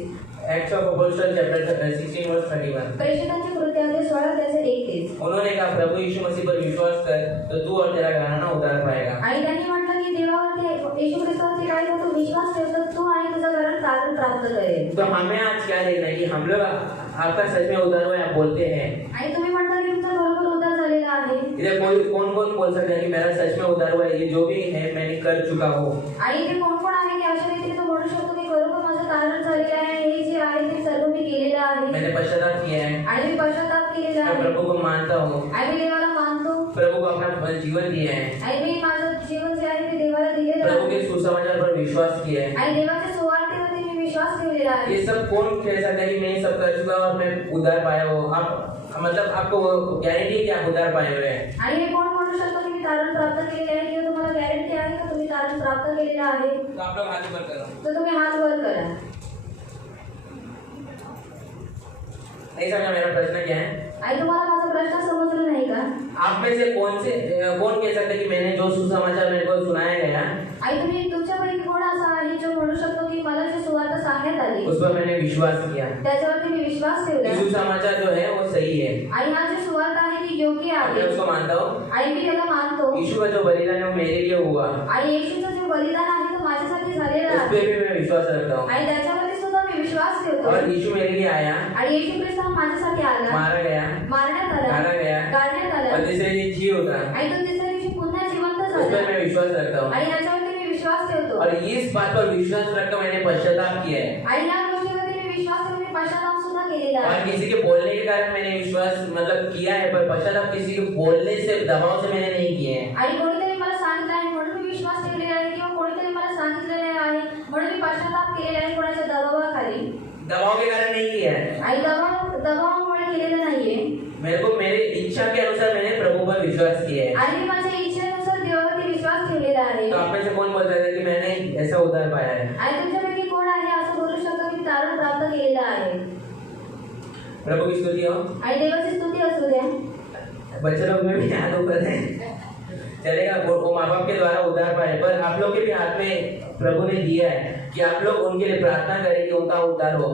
एक्ट्स ऑफ अपोस्टल चैप्टर 16:31। प्रेषितांची कृत्या 16:31। उन्होंने कहा प्रभु यीशु मसीह पर विश्वास कर तो तू और तेरा घराना उद्धार पाएगा। आणि त्यांनी म्हटलं की देवावरती येशू ख्रिस्तावरती काय तू विश्वास ठेव तर तू आणि तुझं घरात तारण प्राप्त करेल। तो हमें आज क्या देखना है कि हम लोग आपका सच में उद्धार हुआ है, आप बोलते हैं। आणि तुम्ही म्हणता की तुमचा बरोबर उद्धार झालेला आहे। इधर कौन बोल सकता है कि मेरा सच में उद्धार हुआ है, ये जो भी है मैंने कर चुका हूँ। आणि इथे कोण कोण आहे की अशा रीतीने तो म्हणू शकतो की खरोखर माझं तारण झालेलं आहे, हे जे आहे ते सर्व मी केलेलं आहे, मैंने पश्चाताप किया है, आणि मी पश्चाताप केलेला मैं आहे, प्रभु को मानता हूँ, आणि मी देवाला मानतो, प्रभु को अपना जीवन दिया है, आणि मी माझं जीवन जे आहे ते देवाला दिलेलं प्रभु के आहे, सुसमाचार पर विश्वास किया है। आणि देवाच्या सुवार्तेवरती मी विश्वास ठेवलेला आहे। ये सब कौन कह सकता है कि मैं ये सब कर चुका और मैं उद्धार पाया हूँ? आप मतलब आपको गारंटी है कि आप उद्धार पाए हुए हैं। आणि हे कोण म्हणू शकतो की मी तारण प्राप्त केलेले आहे किंवा तुम्हाला गॅरंटी आहे का तुम्ही तारण प्राप्त केलेलं आहे? तो आप लोग हाथ ऊपर करो। तर तुम्ही हात वर करा। नहीं समझा मेरा प्रश्न क्या है? आई तुम्हाला माझा प्रश्न समजला नाही का? आप में से कौन कह सकते हैं कि मैंने जो सुसमाचार मेरे को सुनाया गया आई तुम्ही तुमच्यापैकी कोण असा आहे जो म्हणू शकतो की मला जे सुवार्ता सांगण्यात आली उस पर मैंने विश्वास किया? त्याच्यावरती मी विश्वास ठेवला कि सुसमाचार जो है वो सही है, आणि हा जो सुवार्ता आहे ती योग्य मैं आहे उसको मानता हूँ। आणि मी त्याला मानतो यीशु का जो बलिदान है वो मेरे लिए हुआ, आणि येशूचं जे बलिदान आहे तो माझ्यासाठी झालेलं उस आहे पर भी मैं विश्वास रखता हूँ। आणि त्याच्यावरती सुद्धा मी विश्वास ठेवतो और यीशु मेरे लिए आया, आणि येशू ख्रिस्त हा माझ्यासाठी आला मारा गया, मारण्यात आला गाड़ा गया गाडण्यात आला और तीसरे दिन जी उठा, आणि तो तिसऱ्या दिवशी पुन्हा जिवंत उस पर झाला मैं विश्वास रखता हूँ। आणि याच्यावरती मी विश्वास ठेवतो और इस बात पर विश्वास रखकर मैंने पश्चाताप किया है। आणि या गोष्टीवरती मी विश्वास ठेवून मी पश्चाताप सुद्धा केलेला और आहे किसी के बोलने के कारण मैंने विश्वास मतलब किया है, पर पश्चाताप किसी के बोलने से दबाव से मैंने नहीं किए हैं। आणि कोणीतरी मला सांगितलं आहे म्हणून मी विश्वास ठेवलेला आहे किंवा कोणीतरी मला सांगितलेलं आहे म्हणून मी पश्चाताप केलेला आहे कोणाच्या दबावाखाली दबाव के कारण नहीं किया है। आणि दबावामुळे केलेलं नाहीये मेरे को मेरी इच्छा के अनुसार मैंने प्रभु पर विश्वास किया है। आणि मी माझ्या इच्छेनुसार देवावरती विश्वास ठेवलेला आहे तो आप में से कौन बोल सकता है कि मैंने ऐसा उद्धार पाया है? आणि तुमच्यापैकी कोण आहे असं बोलू शकतो की तारण प्राप्त केलेलं आहे प्रभु की स्तुति हो। आणि देवाची स्तुती असू द्या बच्चे लोग में भी याद होकर है चलेगा, वो माँ बाप के द्वारा उद्धार पाए, पर आप लोग के भी हाथ में प्रभु ने दिया है कि आप लोग उनके लिए प्रार्थना करें कि उनका उद्धार हो।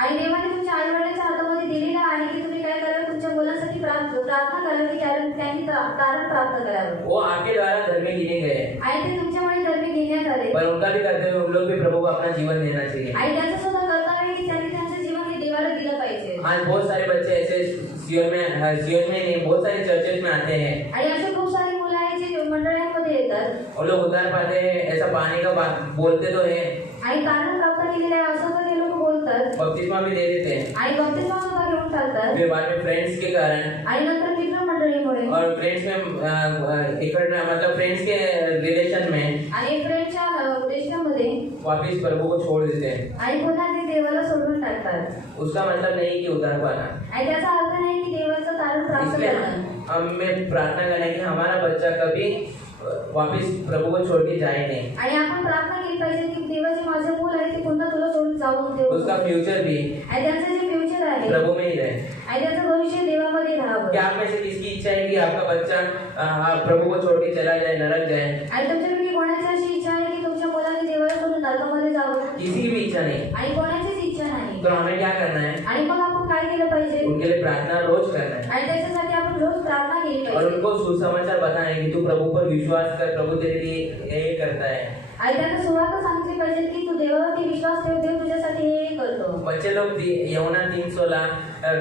आणि देवाने तुमच्या आई वडिलांच्या हातामध्ये दिलेलं आहे की तुम्ही काय करावे तुमच्या मुलांसाठी प्रार्थना करावी की त्यांनी तारण प्राप्त करावं वो आपके द्वारा धर्म में गिने गए, आणि ते तुमच्यामुळे धर्मी घेण्यात आले पर उनका भी कर्तव्य उन लोग भी प्रभु को अपना जीवन देना चाहिए। आणि त्यांचं सुद्धा कर्तव्य आहे की त्यांनी त्यांचं जीवन हे देवाला दिलं पाहिजे आज बहुत सारे बच्चे ऐसे सियोन में नहीं, बहुत सारे चर्चेस में आते हैं, आणि असे खूप सारी मुलं आहेत जे मंडळांमध्ये येतात वो लोग उद्धार पाते हैं, ऐसा पाने का बात बोलते तो है, आणि तारण प्राप्त केलेलं आहे असं तर ते लोक बोलतात बपतिस्मा भी दे देते हैं, आणि बप्तिस्मा सुद्धा घेऊन टाकतात फिर बाद में फ्रेंड्स के कारण आणि नंतर मित्रमंडळीमुळे और फ्रेंड्स में इकट्ठा मतलब फ्रेंड्स के रिलेशन में आणि फ्रेंडच्या देशामध्ये वापिस प्रभु को छोड़ देते हैं। आणि पुन्हा ते देवाला सोडून टाकतात उसका मतलब नहीं कि उद्धार पाना, आणि त्याचा अर्थ नाही की देवाचं तारण प्राप्त इसलिए करणं हमें प्रार्थना करना है कि हमारा बच्चा कभी वापिस प्रभु को छोड़ के जाए नहीं, आणि आपण प्रार्थना केली पाहिजे की देवाचे माझे मूल आहे ते पुन्हा तुला सोडून जाऊन देऊ उसका फ्यूचर भी आणि त्यांचं जे फ्युचर आहे प्रभु में ही रहे। आणि त्याचं भविष्य देवामध्ये राहावं क्या आप में से किसकी इच्छा है कि आपका बच्चा प्रभु को छोड़ के चला जाए, नरक जाए? आणि तुमच्यापैकी कोणाची अशी इच्छा आहे की तुमच्या मुलाने देवाला सोडून नरकामध्ये जावं किसी की भी इच्छा नहीं। आणि कोणाचीच इच्छा नाही तो हमें क्या करना है? आणि मग आपण काय केलं पाहिजे उनके लिए प्रार्थना रोज करना है आणि त्याच्यासाठी आपण रोज प्रार्थना केली और पाहिजे उनको सुसमाचार बताना है कि तू प्रभु पर विश्वास कर, प्रभु तेरे लिए ये करता है। आणि त्यांना सुरुवात सांगितली पाहिजे की तू देवावरती विश्वास ठेव देव तुझ्यासाठी हे करतो बच्चे लोग यमुना 3:16,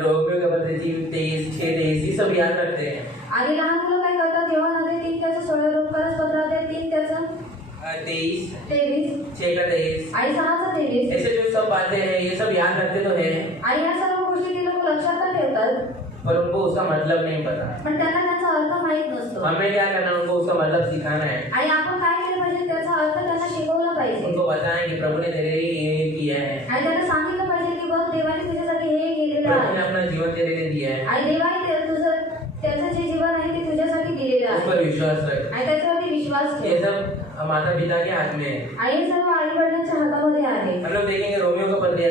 रोमियो के पत्र 3:23 ये सब याद रखते हैं। आणि लहान मुलं काय करतात देवामध्ये 3 त्याचं 16 रोमकरस पत्रात 3 त्याचं 23, 23 6 का 23, आणि 6चं 23 ऐसे जो सब बातें हैं ये सब याद रखते तो हैं, आणि या सर्व गोष्टी ते लोक लक्षात तर ठेवतात पर उनको उसका मतलब नहीं पता। पण त्यांना त्याचा अर्थ माहित नसतो हमें क्या करना है? उनको उसका मतलब सिखाना है, आणि आपण काय केलं पाहिजे त्याचा अर्थ त्यांना शिकवला पाहिजे उनको बताना है कि प्रभु ने तेरे लिए ये किया है, आणि त्यांना सांगितलं पाहिजे की बघ देवाने तुझ्यासाठी हे केलेलं प्रभु ने आहे अपना जीवन तेरे लिए दिया है, आणि देवाने तुझं त्याचं जे जीवन आहे ते तुझ्यासाठी दिलेलं उस आहे पर विश्वास रख। आणि त्याच्यावरती विश्वास ये ठेव सब माता पिता के हाथ में है। आणि हे सर्व आई वडिलांच्या हातामध्ये आहे हम लोग देखेंगे रोमियो का पत्र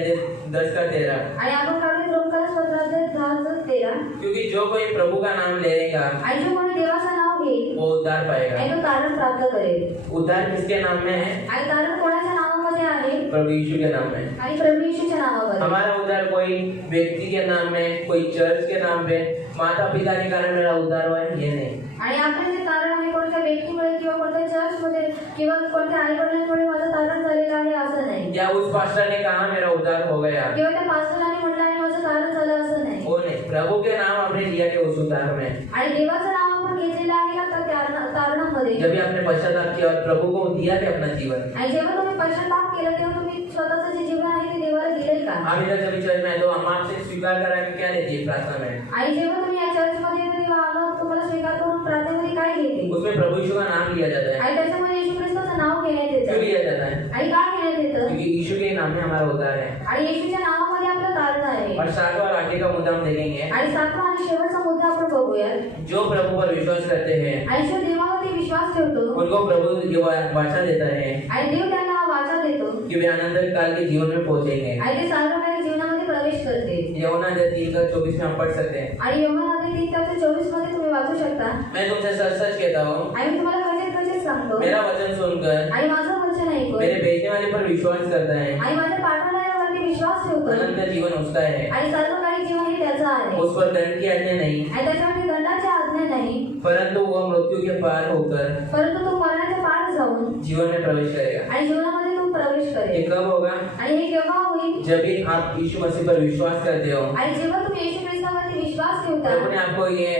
10:13, आणि आपण काढून रोमकरस पत्रात 10:13 क्योंकि जो कोई प्रभु का नाम लेगा आणि जो कोणी देवाचं नाव घेईल वो उद्धार पाएगा। आणि तो तारण प्राप्त करेल उद्धार किसके नाम में है? आणि तारण कोणाच्या नावामध्ये आहे प्रभु यीशु के नाम में। आणि प्रभू येशूच्या नावावर हमारा उद्धार कोई व्यक्ति के नाम में, कोई चर्च के नाम पे, माता पिता के कारण मेरा उद्धार हुआ है ये नहीं। आणि आपले जे तारण आहे कोणत्या व्यक्तीमुळे किंवा कोणत्या चर्चमध्ये किंवा कोणत्या आई वडिलांमुळे माझं तारण झालेलं आहे असं नाही या उस पास्टर ने कहा मेरा उद्धार हो गया, किंवा त्या पास्टराने म्हटलं आणि माझं तारण झालं असं नाही वो नहीं। प्रभु के नाम आपने लिया कि उस उद्धार में आणि देवाचं नाव आपण घेतलेलं आहे का त्या तारणामध्ये जब आपने पश्चाताप किया और प्रभु को दिया थे अपना जीवन। आणि जेव्हा तुम्ही पश्चाताप केलं तेव्हा तुम्ही स्वतःचं जे जीवन आहे ते देवाला दिलंय का हम इधर जब चर्च में आए तो हम आपसे स्वीकार करा कि क्या लेती है प्रार्थना में? आणि जेव्हा तुम्ही या चर्चमध्ये येता तेव्हा आम्हाला तुम्हाला स्वीकार करून प्रार्थनेमध्ये काय घेते उसमें प्रभु यीशु का नाम लिया जाता है। आणि त्याच्यामध्ये येशू ख्रिस्ताचं नाव घेण्यात क्यों येतं लिया जाता है? आणि का घेण्यात येतं क्योंकि यीशु के नाम में हमारा उद्धार है। आणि येशूच्या नावामध्ये आपलं तारण आहे और 7वां और आखिरी का मुद्दा हम देखेंगे, आणि 7वा आणि शेवटचा मुद्दा आपण बघूया जो प्रभु पर विश्वास करते हैं आणि जो देवावरती विश्वास ठेवतो उनको प्रभु ये वाचा देता है आणि देव त्यांना वाचा देतो कि वे अनंत काल के जीवन में पहुंचेंगे। आणि ते सार्वकालिक जीवनामध्ये प्रवेश करतील। यूहन्ना 3:24 में हम पढ़ सकते हैं। आणि यूहन्ना 3:24 मध्ये तुम्ही वाचू शकता। मैं तुमसे सच सच कहता हूँ, आणि मी तुम्हाला खचित सांगतो, मेरा वचन सुनकर आणि माझं वचन ऐकून मेरे भेजने वाले पर विश्वास करता है, आणि माझ्या पाठवणाऱ्यावरती विश्वास ठेवतो, अनंत जीवन उसका है। आणि सार्वकालिक जीवन हे त्याचं आहे। उस पर दंड की आज्ञा नहीं, आणि त्याच्यावरती दंडाची आज्ञा नाही, परंतु वह मृत्यु के पार होकर परंतु तो मरणाच्या पार जाऊन जीवन में प्रवेश करेगा। आणि जीवनामध्ये तो प्रवेश ये करेल। कब होगा? आणि हे केव्हा होईल? जब भी आप यीशु मसीह पर विश्वास करते हो, आणि जेव्हा तुम्ही येशू ख्रिस्तावरती विश्वास ठेवता, प्रभु ने आपको ये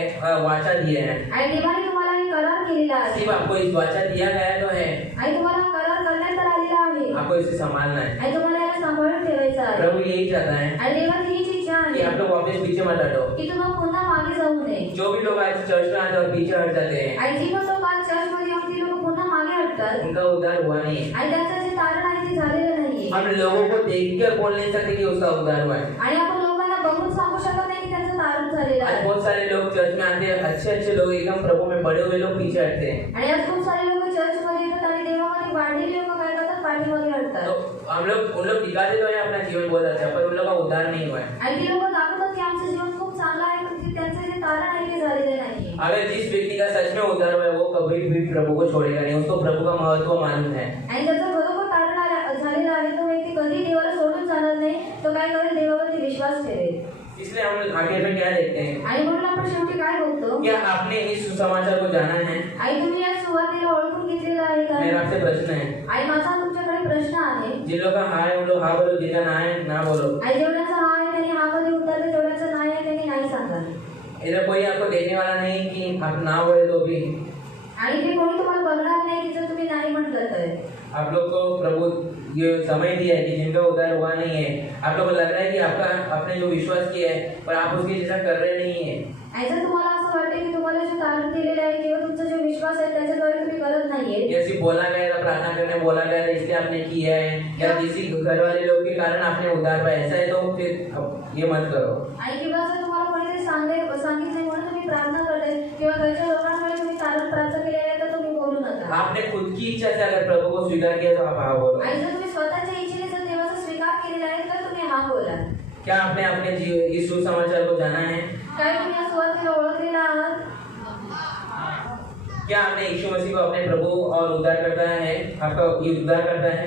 वाचा दिया है। आणि देवाने तुम्हाला हे करार केलेला आहे, सिर्फ आपको इस वाचा दिया गया तो है, आणि तुम्हाला करार करण्यात तर आलेला आहे, आपको इसे संभालना है। आणि तुम्हाला याला सांभाळून ठेवायचं आहे। प्रभु यही चाहता है आणि देवाची हीच इच्छा कि आहे आप लोग वापस पीछे मत हटो। की तुम्ही पुन्हा मागे जाऊ नये। जो भी लोग आज चर्च में आते हैं और पीछे हट जाते हैं, आणि जी पण लोक आज चर्चमध्ये येऊन ती लोक पुन्हा मागे हटतात, उनका उद्धार हुआ नहीं है। आणि त्यांचं जे तारण आहे ते झालेलं नाहीये। हम लोगों को देखकर बोल नहीं सकते कि उसका उद्धार हुआ है। आणि आपण लोकांना बघून सांगू शकत नाही की त्यांचं तारण झालेलं आज आहे। बहुत सारे लोग चर्च में आते हैं, अच्छे अच्छे लोग एकदम प्रभु में बड़े हुए लोग पीछे हटते हैं। आणि आज खूप सारे लोक चर्चमध्ये येतात आणि देवामध्ये वाढलेले लोक काय करतात, पाठीमागे हटतात। तो हम लोग उन लोग दिखाते तो है अपना जीवन बहुत अच्छा, पर उन लोग का उद्धार नहीं हुआ है। आणि ते लोक दाखवतात की आमचं जीवन खूप चांगलं आहे, पण ते त्यांचं जे तारण आहे ते झालेलं नाहीये। अगर जिस व्यक्ति का सच में उद्धार हुआ है, वो कभी भी प्रभु को छोड़ेगा नहीं, उसको प्रभु का महत्व मालूम है। आणि ज्याचं बरोबर तारण झालेलं आहे तो व्यक्ती कधी देवाला सोडून जाणार नाही, तो काय करेल, देवावरती विश्वास ठेवेल। इसलिए हम आगे में क्या देखते हैं? आणि म्हणून आपण शेवटी काय बघतो, क्या आपने इस सुसमाचार को जाना है? आणि तुम्ही या सुरुवातीला ओळखून घेतलेलं आहे का? मेरा आपसे प्रश्न है। आणि माझा तुमच्याकडे प्रश्न आहे, जिन लोग का हाँ है उन लोग हाँ बोलो, जिनका ना है ना बोलो। आणि जेवढ्याचा हा आहे त्यांनी हा मध्ये उतरले, जेवढ्याचा नाही आहे त्यांनी नाही सांगा। इधर कोई आपको देखने वाला नहीं कि आप ना बोले तो भी आणि ते कोणी तुम्हाला बघणार नाही की जर तुम्ही नाही म्हटलं तर। आप लोग को प्रभु ये समय दिया है कि जिनका उद्धार हुआ नहीं है, आप लोग को लग रहा है कि आपका आपने जो विश्वास किया है पर आप उसके जैसा कर रहे नहीं है। आणि जर तुम्हाला असं वाटतं की तुम्हाला जे तारण दिलेलं आहे किंवा तुमचा जो विश्वास आहे त्याच्याद्वारे तुम्ही करत नाहीये, या सिर्फ बोला गया था, प्रार्थना करने बोला गया था इसलिए आपने किया है, या किसी घर वाले लोग के कारण आपने उद्धार पाया, ऐसा है तो फिर अब ये मत करो। आणि किंवा जर तुम्हाला कोणीतरी सांगितले म्हणून तुम्ही प्रार्थना करताय किंवा घरच्या लोकांमुळे तुम्ही तारण प्राप्त केलेलं आहे तर तुम्ही बोलू नका। आपने खुद की इच्छा से अगर प्रभु को स्वीकार किया तो आप हाँ बोलो। आणि जर तुम्ही स्वतःच्या इच्छेने जर देवाचा स्वीकार केलेला आहे तर तुम्ही हा बोला। क्या आपने अपने इस सुसमाचार को जाना है? काय तुम्ही या सुरुवातीला ओळखलेला आहात? क्या आपने यीशु मसीह को अपने प्रभु और उद्धार करता है, आपका ये उद्धार करता है?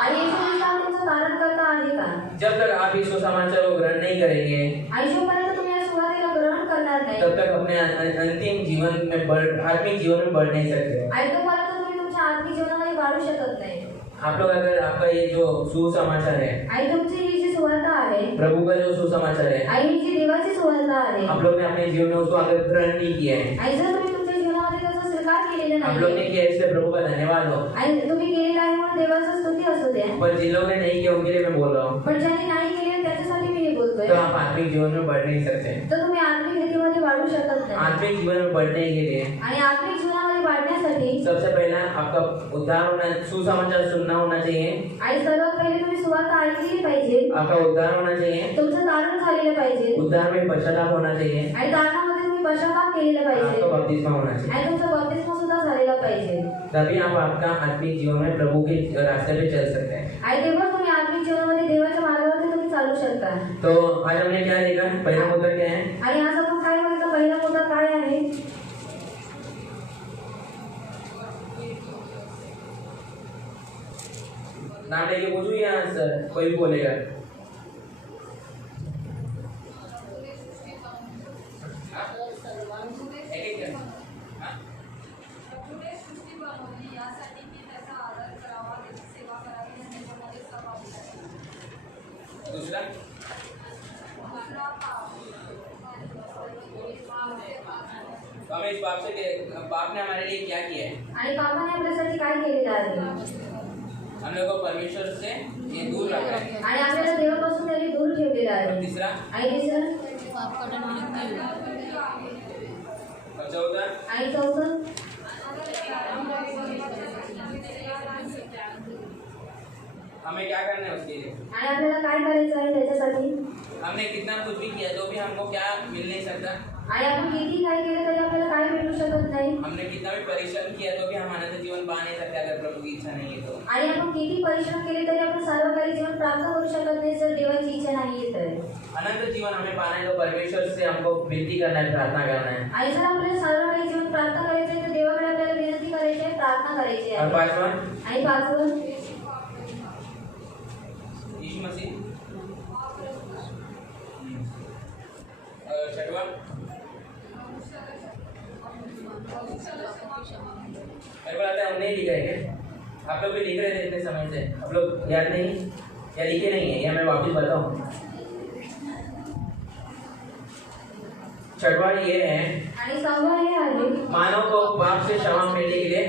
आणि येशू ख्रिस्त हा तुमचा तारण करता आहे का? जब तक आप इस सुसमाचार को ग्रहण नहीं करेंगे, आणि जोपर्यंत तुम्ही या सुरुवातीला ग्रहण करणार नाही, तब तक अपने अंतिम जीवन में आत्मिक जीवन में बढ़ नहीं सकते। आणि तोपर्यंत तुम्ही तुमच्या आत्मिक जीवनामध्ये वाढू शकत नाही। आप लोग अगर आपका ये जो सुसमाचार है, आणि तुमची ही जी सुवार्ता आहे, प्रभु का जो सुसमाचार है, आणि ही जी देवाची सुवार्ता आहे, आप लोग ने अपने जीवन में उसको अगर ग्रहण नहीं किया है, आणि जर तुम्ही तुमच्या जीवनामध्ये त्याचा स्वीकार केलेला आप लोग नाही, ने किया इसलिए प्रभु का धन्यवाद हो। आणि तुम्ही केलेला आहे म्हणून देवाचा स्तुती असू द्या, पर जिन लोगों ने नहीं किया उनके लिए मैं बोल रहा हूँ, पण ज्यांनी नाही केले त्याच्यासाठी मी हे बोलतोय, तो आप आत्मिक जीवन में बढ़ नहीं सकते। तर तुम्ही आत्मिक रीतीमध्ये वाढू शकत नाही। आत्मिक जीवन में बढ़ने के लिए आणि आत्मिक जीवनामध्ये वाढण्यासाठी सबसे पहला आपका उद्धार होना, सुसमाचार सुनना होना चाहिए, आणि सर्वात पहिले तुम्ही सुवार्ता ऐकली पाहिजे, आपका उद्धार होना चाहिए, तुमचं तारण झालेलं पाहिजे, उद्धार में पश्चाताप होना चाहिए, आणि तारणामध्ये तुम्ही पश्चाताप केलेला आपका पाहिजे, बपतिस्मा होना चाहिए। आणि तुमचा बपतिस्मा सुद्धा झालेला पाहिजे, तभी आप आपका आत्मिक जीवन में प्रभु के रास्ते पे चल सकते हैं। आणि तेव्हा तुम्ही आत्मिक जीवनामध्ये देवाच्या मार्गावरती तुम्ही चालू शकता। तो आज हमने क्या देखा? पहला मुद्दा क्या है? आणि आज आपण काय म्हणतो, पहिला मुद्दा काय आहे? नाम लेके पूछू या सर कोई भी बोलेगा? एक-एक कर। हाँ? दूसरा तो हमें इस बाप ने हमारे लिए क्या किया है? आणि बाबाने आपल्यासाठी काय केलेलं आहे? हम लोग को परमेश्वर से ये दूर रखा है। आणि आपल्याला देवापासून त्यांनी दूर ठेवलेलं और आहे। तीसरा आणि तिसरं और चौथा आणि चौथं हमें क्या करना है उसके लिए? आणि आपल्याला काय करायचं आहे त्याच्यासाठी? हमने कितना कुछ भी किया तो भी हमको क्या मिल नहीं सकता। आणि आपण किती काय केलं तरी आपल्याला काय भेटू शकत नाही। हमने कितना भी परिश्रम किया तो भी हम अनंत जीवन पा नहीं सकते अगर प्रभु की इच्छा नहीं है तो। आणि आपण किती परिश्रम केले तरी आपण अनंत जीवन हमें पाना है तो परमेश्वर से हमको विनती करना है, प्रार्थना करना है। आणि जर आपल्याला सर्व काही जीवन प्राप्त करायचे आहे तर देवाकडे आपल्याला विनंती करायची आहे, प्रार्थना करायची और आहे। पांचवा आणि पाचवं यीशु मसीह। और छठवा मेरे को लगता है हम नहीं लिखा है क्या? आप लोग भी लिख रहे थे इतने समय से, आप लोग याद नहीं या लिखे नहीं है, या मैं वापस बताऊं। छठवा ये है, आणि सहावा हे आहे मानव को पाप से क्षमा मिलने के लिए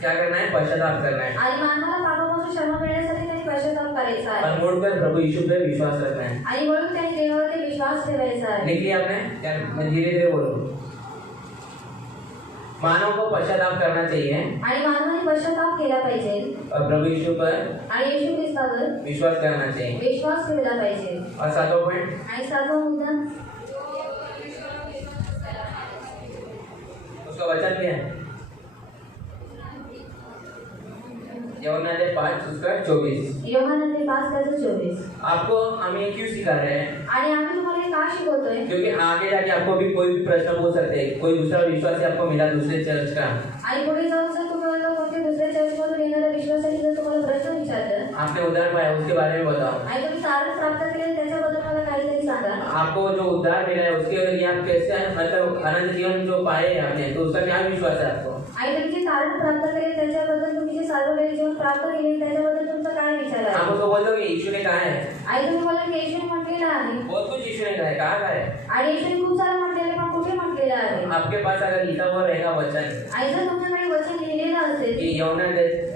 क्या करना है? पश्चाताप करना है आणि मानवाला पापापासून क्षमा मिळण्यासाठी त्यांनी पश्चाताप करायचा और आहे मुड़कर प्रभु यीशु पे विश्वास रखना है। आणि म्हणून त्यांनी देवावरती विश्वास ठेवायचा आहे। लिख लिया आपने? क्या मैं धीरे धीरे बोलूं? मानव को पश्चाताप करना चाहिए आणि मानवाने पश्चाताप केला पाहिजे और प्रभु यीशु पर आणि येशू ख्रिस्तावर विश्वास करना चाहिए। विश्वास ठेवला पाहिजे। और सातवां पॉइंट, आणि सातवा मुद्दा उसका वचन क्या है? यूहन्ना 5 उसका 24। योहानंदे 5:24। आपको हम ये क्यों सिखा रहे हैं? आणि आम्ही तुम्हाला हे का शिकवतोय? क्योंकि आगे जाके आपको भी कोई भी प्रश्न पूछ सकते हैं, कोई दूसरा विश्वासी आपको मिला दूसरे चर्च का, आणि पुढे जाऊन जर तुम्ही मला कोणत्या दुसऱ्या चर्चमधून येणाऱ्या विश्वासाने जर तुम्हाला प्रश्न विचारलं आपने उद्धार पाया उसके बारे में बताओ। आणि तुम्ही तारण प्राप्त केले त्याच्याबद्दल मला काहीतरी सांगा। आपको जो उद्धार मिला है उसके लिए आप कैसे मतलब अनंत जीवन जो पाए हैं आपने, तो उसका क्या विश्वास है आपको? आणि तुम्ही जे तारण प्राप्त केले त्याच्याबद्दल, तुम्ही जे सार्वजनिक जीवन प्राप्त केले त्याच्याबद्दल तुमचा काय विचार आप आहे? उसको बोलते हो कि यीशु ने कहा है, आणि तुम्ही बोला की येशूने म्हटलेलं आहे बहुत कुछ यीशु ने कहा है, कहा है? आणि येशूने खूप सारं म्हटलेलं पण कुठे म्हटलेलं आहे? आपके पास अगर लिखा हुआ रहेगा वचन आणि जर तुमच्याकडे वचन लिहिलेलं असेल कि यूहन्ना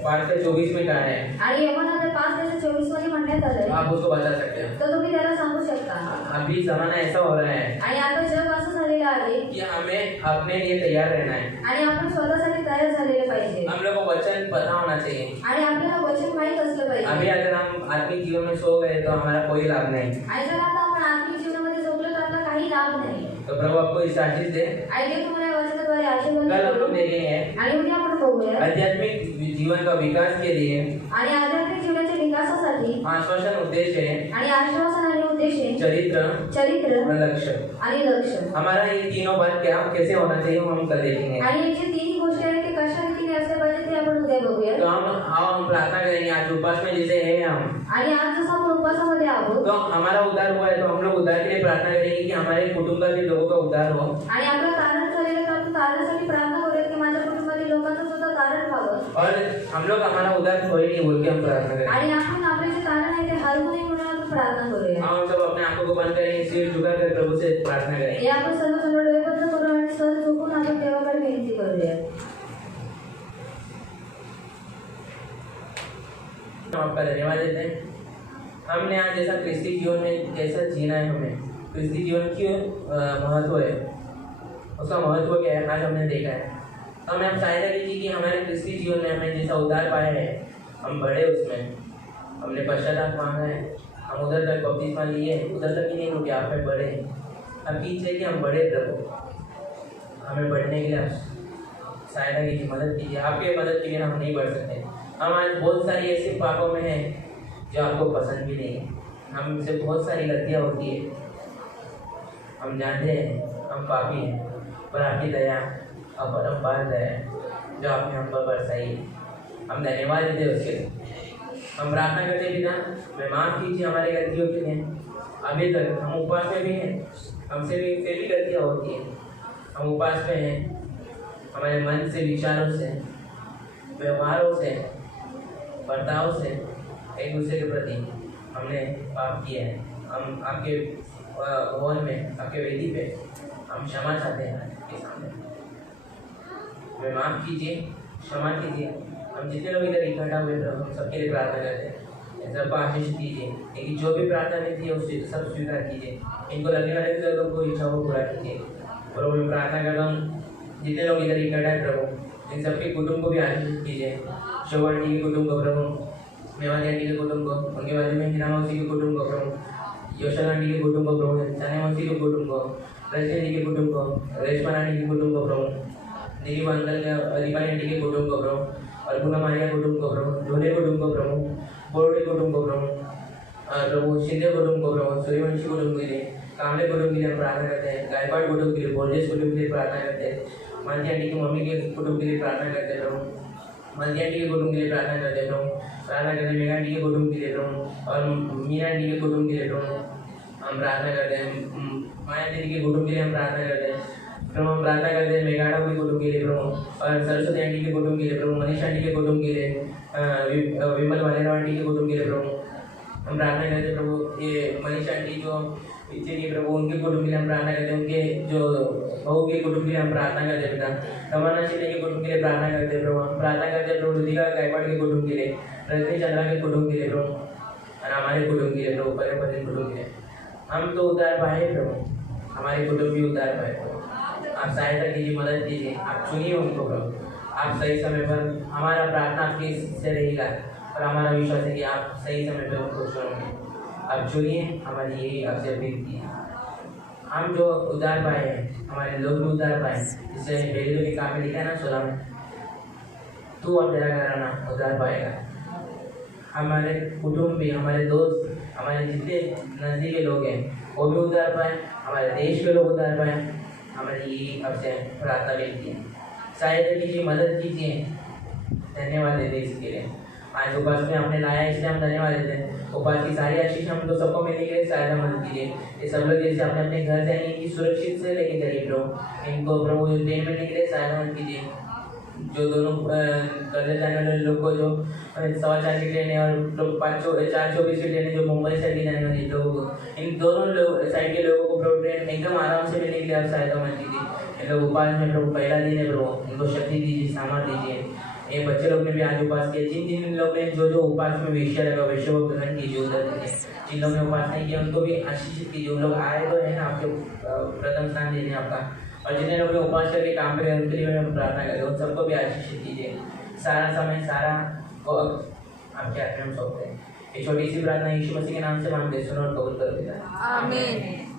5:24 में कहा है, आणि योहानंदे 5:24 मध्ये म्हणण्यात आलंय आप उसको बता सकते हो। तर तुम्ही त्याला सांगू शकता। अभी जमाना ऐसा हो रहा है आणि आता जग असं झालेलं आहे कि हमें अपने लिए तैयार रहना है। आणि आपण स्वतःसाठी तयार झालेले पाहिजे हम लोग को वचन पता होना चाहिए। आणि आपल्याला वचन माहीत असलं अभी पाहिजे। अगर हम आत्मिक जीवन में सो गए तो हमारा कोई लाभ नहीं। आणि जर आता आपण आत्मिक जीवनामध्ये झोपलो तर आपला काही लाभ नाही। तो प्रभु आपको इस आशीष दे। आणि ते तुम्हाला या वचनाद्वारे आशीर्वाद कल हम लोग देतील। देखेंगे आणि उद्या आपण बघूया आध्यात्मिक जीवन का विकास के लिए आणि आध्यात्मिक जीवनाच्या विकासासाठी आश्वासन उद्देश्य है आणि आश्वासन आणि उद्देश आहे चरित्र चरित्र और लक्ष्य। आणि लक्ष्य। हमारा ये तीनों बात क्या कैसे होना चाहिए वो हम कल देखेंगे। आणि हे जे तीन गोष्टी आहेत ते कशा रीतीने असल्या पाहिजे ते आपण उद्या बघूया। तो हम प्रार्थना करेंगे आज उपास में जैसे है हम, आणि आज जसं आपण उपवासामध्ये आहोत तो हमारा उद्धार हुआ है तो हम लोग उद्धार के लिए प्रार्थना करेंगे कि हमारे कुटुंब के लोगों का उद्धार हो। आणि आपलं तारण झालेलं तर आपण तारणासाठी प्रार्थना करूया की माझ्या कुटुंबातील लोकांचं सुद्धा तारण व्हावं। और हम लोग हमारा उद्धार खोए नहीं बोल के हम प्रार्थना करेंगे। आणि आपण आपले जे तारण आहे ते हरवू नये म्हणून आपण प्रार्थना करूया। हम सब अपने आंखों को बंद करेंगे, सिर झुकाकर प्रभु से प्रार्थना करेंगे। हे आपण सर्व जण डोळे बंद करू आणि सर झोपून आपण देवाकडे विनंती करूया। हम आपका धन्यवाद देते हैं। हमने आज जैसा क्रिस्ती जीवन में कैसा जीना है, हमें क्रिस्ती जीवन क्यों महत्व है, उसका महत्व क्या है आज हमने देखा है। हमें आप सहायता कीजिए कि हमारे क्रिस्ती जीवन में हमें जैसा उद्धार पाया है हम बढ़े उसमें। हमने पश्चाताप मांगा है, हम उधर तक बपतिस्मा लिए, उधर तक ही नहीं रुके, आप में बढ़े। आपकी इच्छा है कि हम बढ़े प्रभु, हमें बढ़ने के लिए आप सहायता कीजिए, मदद कीजिए। आपके मदद के बिना हम नहीं बढ़ सकते। हम आज बहुत सारी ऐसे पापों में हैं जो आपको पसंद भी नहीं है। हमसे बहुत सारी गलतियाँ होती है, हम जानते हैं हम पापी हैं, पर आपकी दया अपरंपार दया है जो आपने हम पर बरसाई है। हम धन्यवाद देते हैं उसके लिए। हम प्रार्थना करते पिता, मैं माफ़ कीजिए हमारी गलतियों के लिए। अभी तक हम उपवास में भी हैं, हमसे भी फिर भी गलतियाँ होती हैं। हम उपवास में हैं, हमारे मन से, विचारों से, व्यवहारों से, बर्ताव से एक दूसरे के प्रति हमने पाप किए हैं। हम आपके भवन में, आपके वेदी पे हम क्षमा चाहते हैं आपके सामने। हमें माफ़ कीजिए, क्षमा कीजिए। हम जितने लोग इधर इकट्ठा हुए थे हम सबके लिए प्रार्थना करते हैं, सबको आशीष दीजिए। लेकिन जो भी प्रार्थना में थी उसे सब स्वीकार कीजिए। इनको लगने वाले लोगों को इच्छा को पूरा कीजिए। और मैं प्रार्थना करता हूँ जितने लोग इधर इकट्ठा है प्रभु, इन सबके कुटुंब को भी आशीष कीजिए। शोभा आंटी के कुटुंब को प्रभु, मेवानी आंटी के कुटुंब को, उनके बाजू में हिना मौसी के कुटुंब को प्रभु, योशन आंटी के कुटुंब को प्रभु, चने मौसी के कुटुंब को, रजनी के कुटुंब को, रेशमा रानी के कुटुंब को प्रभु, दिलीप अंकल के, दीपाली आंटी के कुटुंब को प्रभु, और पूनम मारिया कुटुंब को प्रभु, ढोले कुटुंब को प्रभु, बोर्डे कुटुंब को प्रभु, और प्रभु शिंदे कुटुंब को, प्रभु सूर्यवंशी कुटुंब के लिए, कामले कुटुंब के लिए हम प्रार्थना करते हैं, गायकवाड़ कुटुंब के लिए, बोर्जेस कुटुंब के लिए प्रार्थना करते हैं, मालती आंटी की मम्मी के कुटुंब के लिए प्रार्थना करते हैं प्रभु, मालती आंटी के कुटुंब के लिए प्रार्थना करते हैं प्रभु, प्रार्थना करते हैं मेघा आंटी के कुटुंब के लिए प्रभु, और मीना आंटी के कुटुंब के लिए प्रभु हम प्रार्थना करते हैं, माया दीदी के कुटुंब के लिए हम प्रार्थना करते हैं प्रभु, हम प्रार्थना करते हैं मेघाड़ा के कुटुंब के लिए प्रभु, और सरस्वती आंटी के कुटुंब के लिए प्रभु, मनीषा आंटी के कुटुंब के लिए, विमल वालेराव आंटी के कुटुंब के लिए प्रभु हम प्रार्थना करते हैं प्रभु, ये मनीषा आंटी जो पीछे की प्रभु उनके कुटुंब के लिए हम प्रार्थना करते हैं, उनके जो बहू के कुटुंब के लिए हम प्रार्थना करते हैं पिता, रमाना शिंदे के कुटुंब के लिए प्रार्थना करते हैं प्रभु, हम प्रार्थना करते हैं प्रभु रुदिका गायकवाड़ के कुटुंब के लिए, रजनी चंद्रा के कुटुंब के लिए प्रभु, और हमारे कुटुंब के लिए प्रभु, परे पति कुटुंब के लिए हम तो उद्धार पाए प्रभु, हमारे कुटुंब भी उद्धार पाए प्रभु, आप सहायता कीजिए, मदद कीजिए, आप चुनिए उनको प्रभु, आप सही समय पर, हमारा प्रार्थना आपके से रहेगा और हमारा विश्वास है कि आप सही समय पर उनको चुनेंगे, आप चुनिए, हमारी यही आपसे अपील की है। हम जो उद्धार पाए हैं, हमारे लोग भी उद्धार पाए, जिससे बेली के काम में लिखा है ना 16 में, तू और तेरा घराना उद्धार पाएगा, हमारे कुटुंब भी, हमारे दोस्त, हमारे जितने नजदीकी लोग हैं वो भी उद्धार पाए, हमारे देश के लोग उद्धार पाए, हमारी यही आपसे प्रार्थना बेनती है, सहायता कीजिए, मदद कीजिए, धन्यवाद देते इसके लिए, आज उपास में आपने लाया इसलिए हम धन्यवाद देते हैं, उपास की सारी आशीष हम लोग सबको मिलने के लिए सहायता मदद कीजिए, ये सब लोग जैसे आपने अपने घर जाएंगे इनकी सुरक्षित से लेके जाइए प्रभु, इनको प्रभु ट्रेन में के लिए सहायता मदद कीजिए, जो दोनों करने जाने वाले लोग को जो 4:15 की ट्रेन है और 4:24 की ट्रेन है जो मुंबई साइड की जाने वाली लोगों को, इन दोनों साइड के लोगों को प्रभु ट्रेन एकदम आराम से मिलने के लिए आप सहायता मदद कीजिए, इन लोग उपास में प्रभु पहला दिन है प्रभु, इनको शक्ति दीजिए, सामर्थ दीजिए, ये बच्चे लोग ने भी आज उपास किया, जिन जिन लोग ने जो उपास में विषय लगा विषय को ग्रहण कीजिए, उधर कीजिए, जिन लोग ने उपास नहीं किया उनको भी आशीषित कीजिए, उन लोग आए तो है ना आपके प्रथम स्थान देने आपका, और जिन्हें लोग उपास करके काम करें उनके लिए हम प्रार्थना करें, उन सबको भी आशीषित कीजिए, सारा समय सारा आपके हाथ में हम सौंपते हैं, ये छोटी सी प्रार्थना यीशु मसीह के नाम से मांगते हैं, सुनो और कबूल करो पिता, आमीन।